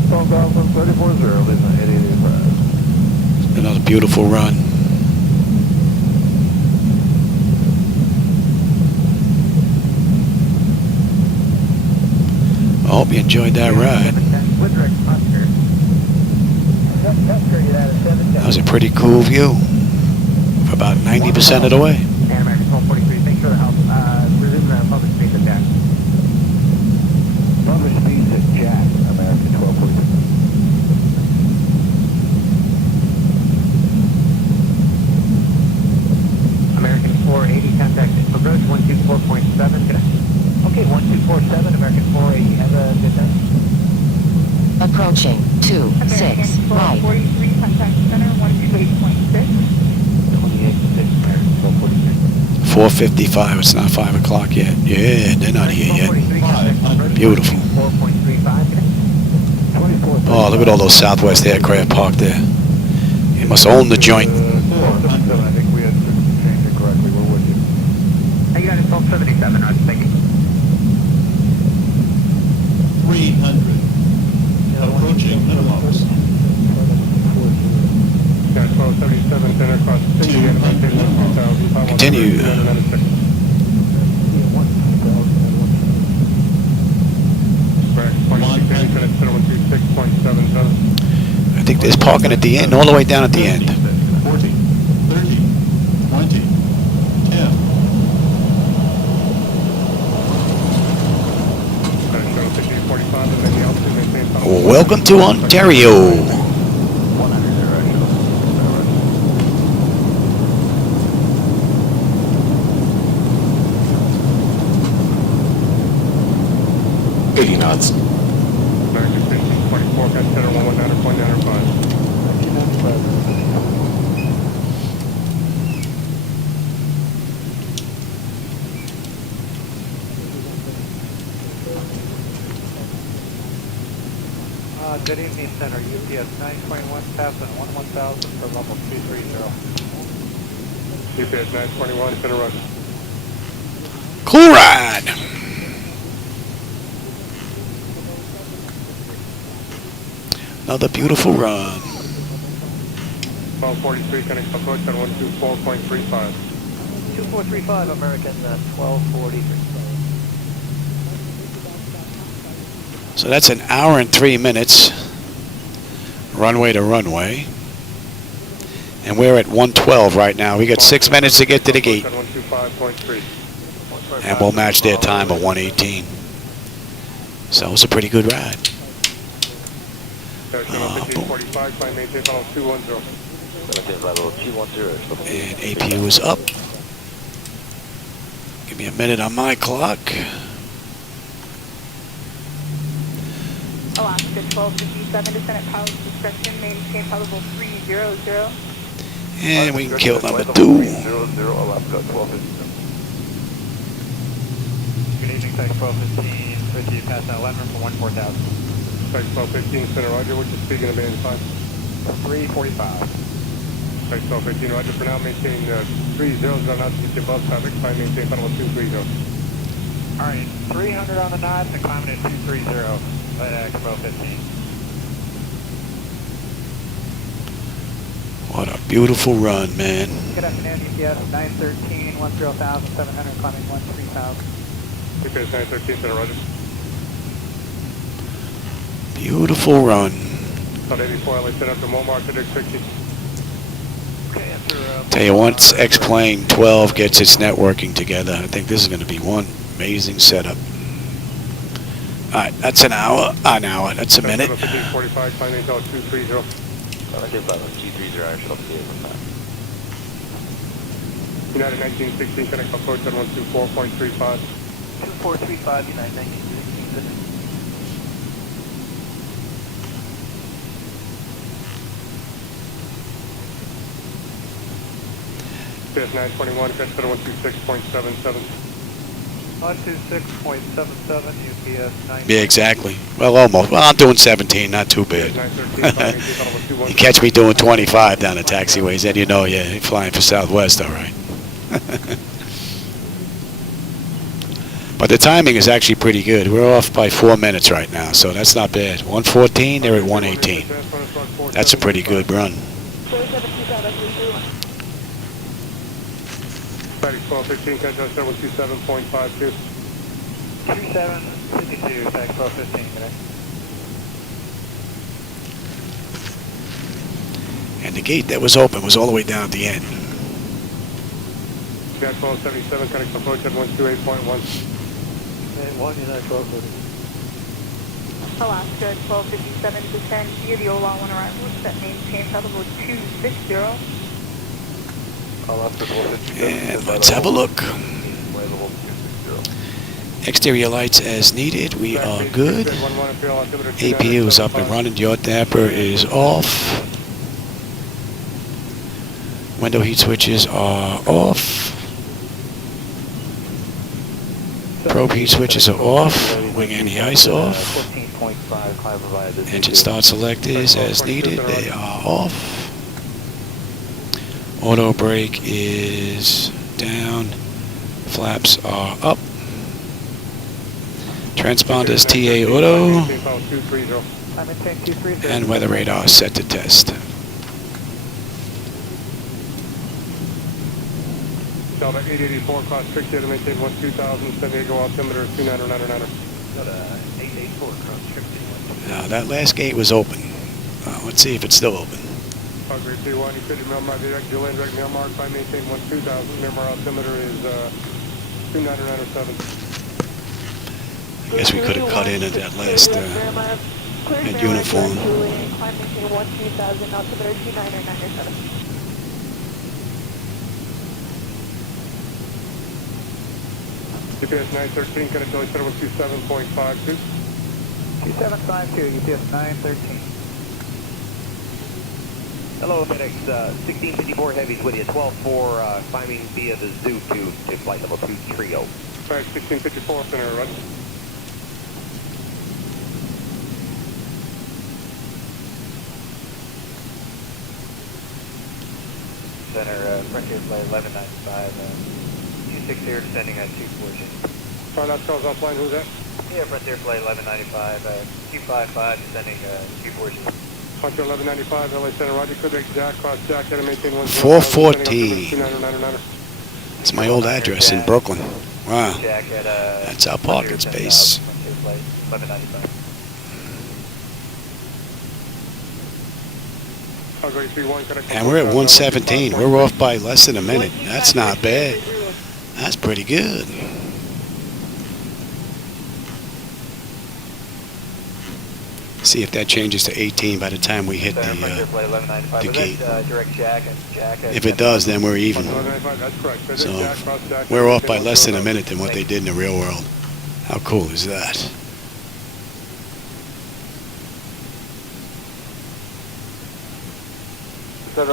12,034, leaving 8885. Another beautiful run. I hope you enjoyed that ride. That was a pretty cool view for about 90% of the way. And American 1243, thanks for the help. Resume the public speed at Jack. Public speeds at Jack, American 1243. American 480, contact approach 124.7. Good night. Okay, 1247, American 480, have a good night. Approaching 26 right. 43, contact center 128.6. 28.6, American 1243. 4:55. It's not 5 o'clock yet. Yeah, they're not here yet. Beautiful. 4.35. Good night. Oh, look at all those Southwest aircraft parked there. He must own the joint. 1277, I think we had changed it correctly. We're with you. Hey, United 1277, Roger, thank you. 300. Approaching minimums. Yeah, 1277, center across the city, and maintain 1,000. Continue. I think there's parking at the end, all the way down at the end. 40, 30, 20, 10. Welcome to Ontario. Knots. American 1524, 34, consider 119.905. 1995. Good evening, Center. UPS 921, passing 11,000 for level 230. UPS 921, center run. Cool ride. Another beautiful run. 1243, connect approach on 124.35. 2435, American 1240. So that's an hour and 3 minutes, runway to runway. And we're at 112 right now. We got 6 minutes to get to the gate. And we'll match their time at 118. So it was a pretty good ride. And APU is up. Give me a minute on my clock. Alaska 1257, descent at pilot's discretion, maintain probable 300. And we can kill number 2. 00 Alaska 1257. Good evening, Type 1215, with you past 11 for 14,000. Type 1215, center roger, what's the speed going to be in 5? 345. Type 1215, roger, for now maintain 30, not to get above traffic, try maintain final 230. Alright, 300 on the knots and climbing at 230. Flightdeck 1215. What a beautiful run, man. Good afternoon, UPS 913, 10,700, climbing 13,000. UPS 913, center roger. Beautiful run. About 84, LA set up to Walmart to Dick 60. Okay, after, Tell you, once X-Plane 12 gets its networking together, I think this is going to be one amazing setup. Alright, that's an hour. That's a minute. 45, climb maintain 230. United 1916, connect approach at 124.35. 2435, United 1916. UPS 921, catch at 126.77. 126.77, UPS 9. Yeah, exactly. Well, almost. Well, I'm doing 17, not too bad. You catch me doing 25 down the taxiways, then you know you're flying for Southwest, all right. But the timing is actually pretty good. We're off by 4 minutes right now, so that's not bad. 114, they're at 118. That's a pretty good run. 1215, catch us at 127.52. 2752, tag 1215 today. And the gate that was open was all the way down at the end. Got 1277, connect approach at 128.1. And 1 United 1230. Alaska 1257, descend via the OLA 1 arrival, set maintain probable 260. And let's have a look. Exterior lights as needed. We are good. APU is up and running. Yaw damper is off. Window heat switches are off. Probe heat switches are off. Wing anti-ice off. Engine start select is as needed. They are off. Auto brake is down. Flaps are up. Transponders TA auto. And weather radar set to test. Delta 884, cross trick to maintain 12000, San Diego altimeter 29999. Delta 884, cross trick to Now that last gate was open. Let's see if it's still open. Grade 31, you could Miramar direct, Julian direct Miramar, if I maintain 12000, Miramar altimeter is 29907. I guess we could have cut in at that last uniform. GPS 913, connect Delta 127.52. 2752, UPS 913. Hello, FedEx 1654 Heavy's with you. 12-4 climbing via the Zoo tube to flight level 2 trio. FedEx 1654, center, roger. Center, Frontier Flight 1195, 260 descending at 240. Sorry, that calls offline, who's that? Yeah, Frontier Flight 1195, 255 descending 240. Frontier 1195, LA Center, roger, Quebec, Jack, cross Jack, head and maintain 1. 414. It's my old address in Brooklyn. Wow. That's our parking space. Frontier Flight 1195. And we're at 117. We're off by less than a minute. That's not bad. That's pretty good. See if that changes to 18 by the time we hit the gate. If it does, then we're even. So we're off by less than a minute than what they did in the real world. How cool is that? And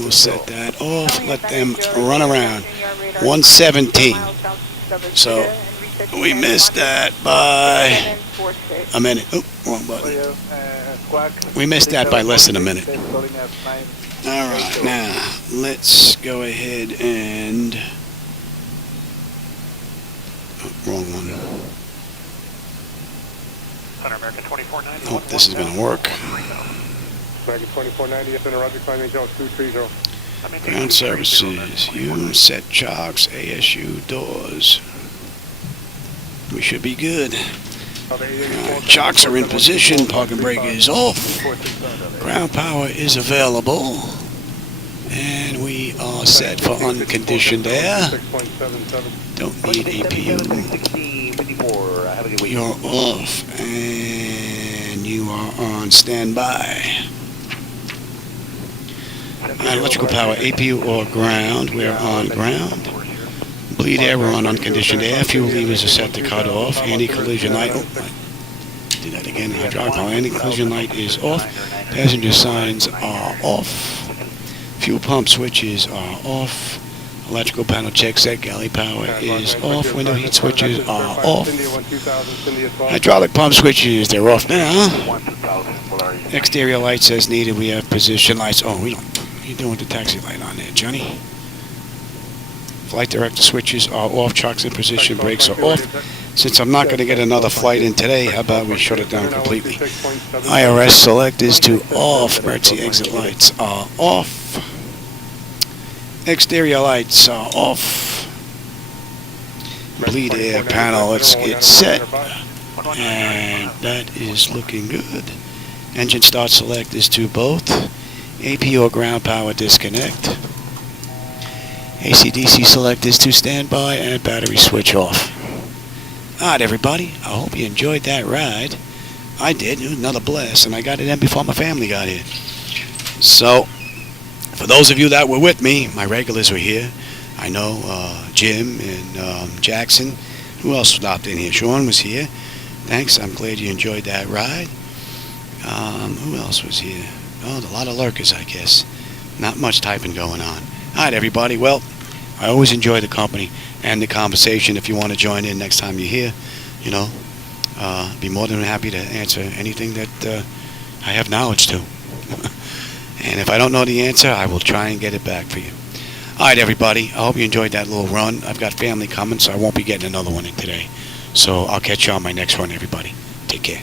we'll set that off. Let them run around. 117. So we missed that by a minute. Oh, wrong button. We missed that by less than a minute. All right, now let's go ahead and. Oh, wrong one. American 2490. Hope this is going to work. American 2490, center, roger, climbing Joe 230. Ground services, you set chocks, ASU doors. We should be good. Chocks are in position, parking brake is off. Ground power is available. And we are set for unconditioned air. Don't need APU. You're off. And you are on standby. Electrical power, APU or ground. We're on ground. Bleed air, we're on unconditioned air. Fuel levers are set to cut off. Anti-collision light. Oh, I did that again. Hydraulic power. Anti-collision light is off. Passenger signs are off. Fuel pump switches are off. Electrical panel check set. Galley power is off. Window heat switches are off. Hydraulic pump switches, they're off now. Exterior lights as needed. We have position lights. Oh, we don't. What are you doing with the taxi light on there, Johnny? Flight director switches are off. Chocks in position. Brakes are off. Since I'm not going to get another flight in today, how about we shut it down completely? IRS select is to off. Emergency exit lights are off. Exterior lights are off. Bleed air panel, let's get set. And that is looking good. Engine start select is to both. AP or ground power disconnect. AC/DC select is to standby and battery switch off. Alright everybody, I hope you enjoyed that ride. I did, it was another blast, and I got it in before my family got here. So, for those of you that were with me, my regulars were here. I know Jim and Jackson. Who else stopped in here? Sean was here. Thanks, I'm glad you enjoyed that ride. Who else was here? Oh, a lot of lurkers, I guess. Not much typing going on. Alright everybody, well, I always enjoy the company and the conversation. If you want to join in next time you're here, you know, be more than happy to answer anything that I have knowledge to. And if I don't know the answer, I will try and get it back for you. Alright everybody, I hope you enjoyed that little run. I've got family coming, so I won't be getting another one in today. So I'll catch you on my next one, everybody. Take care.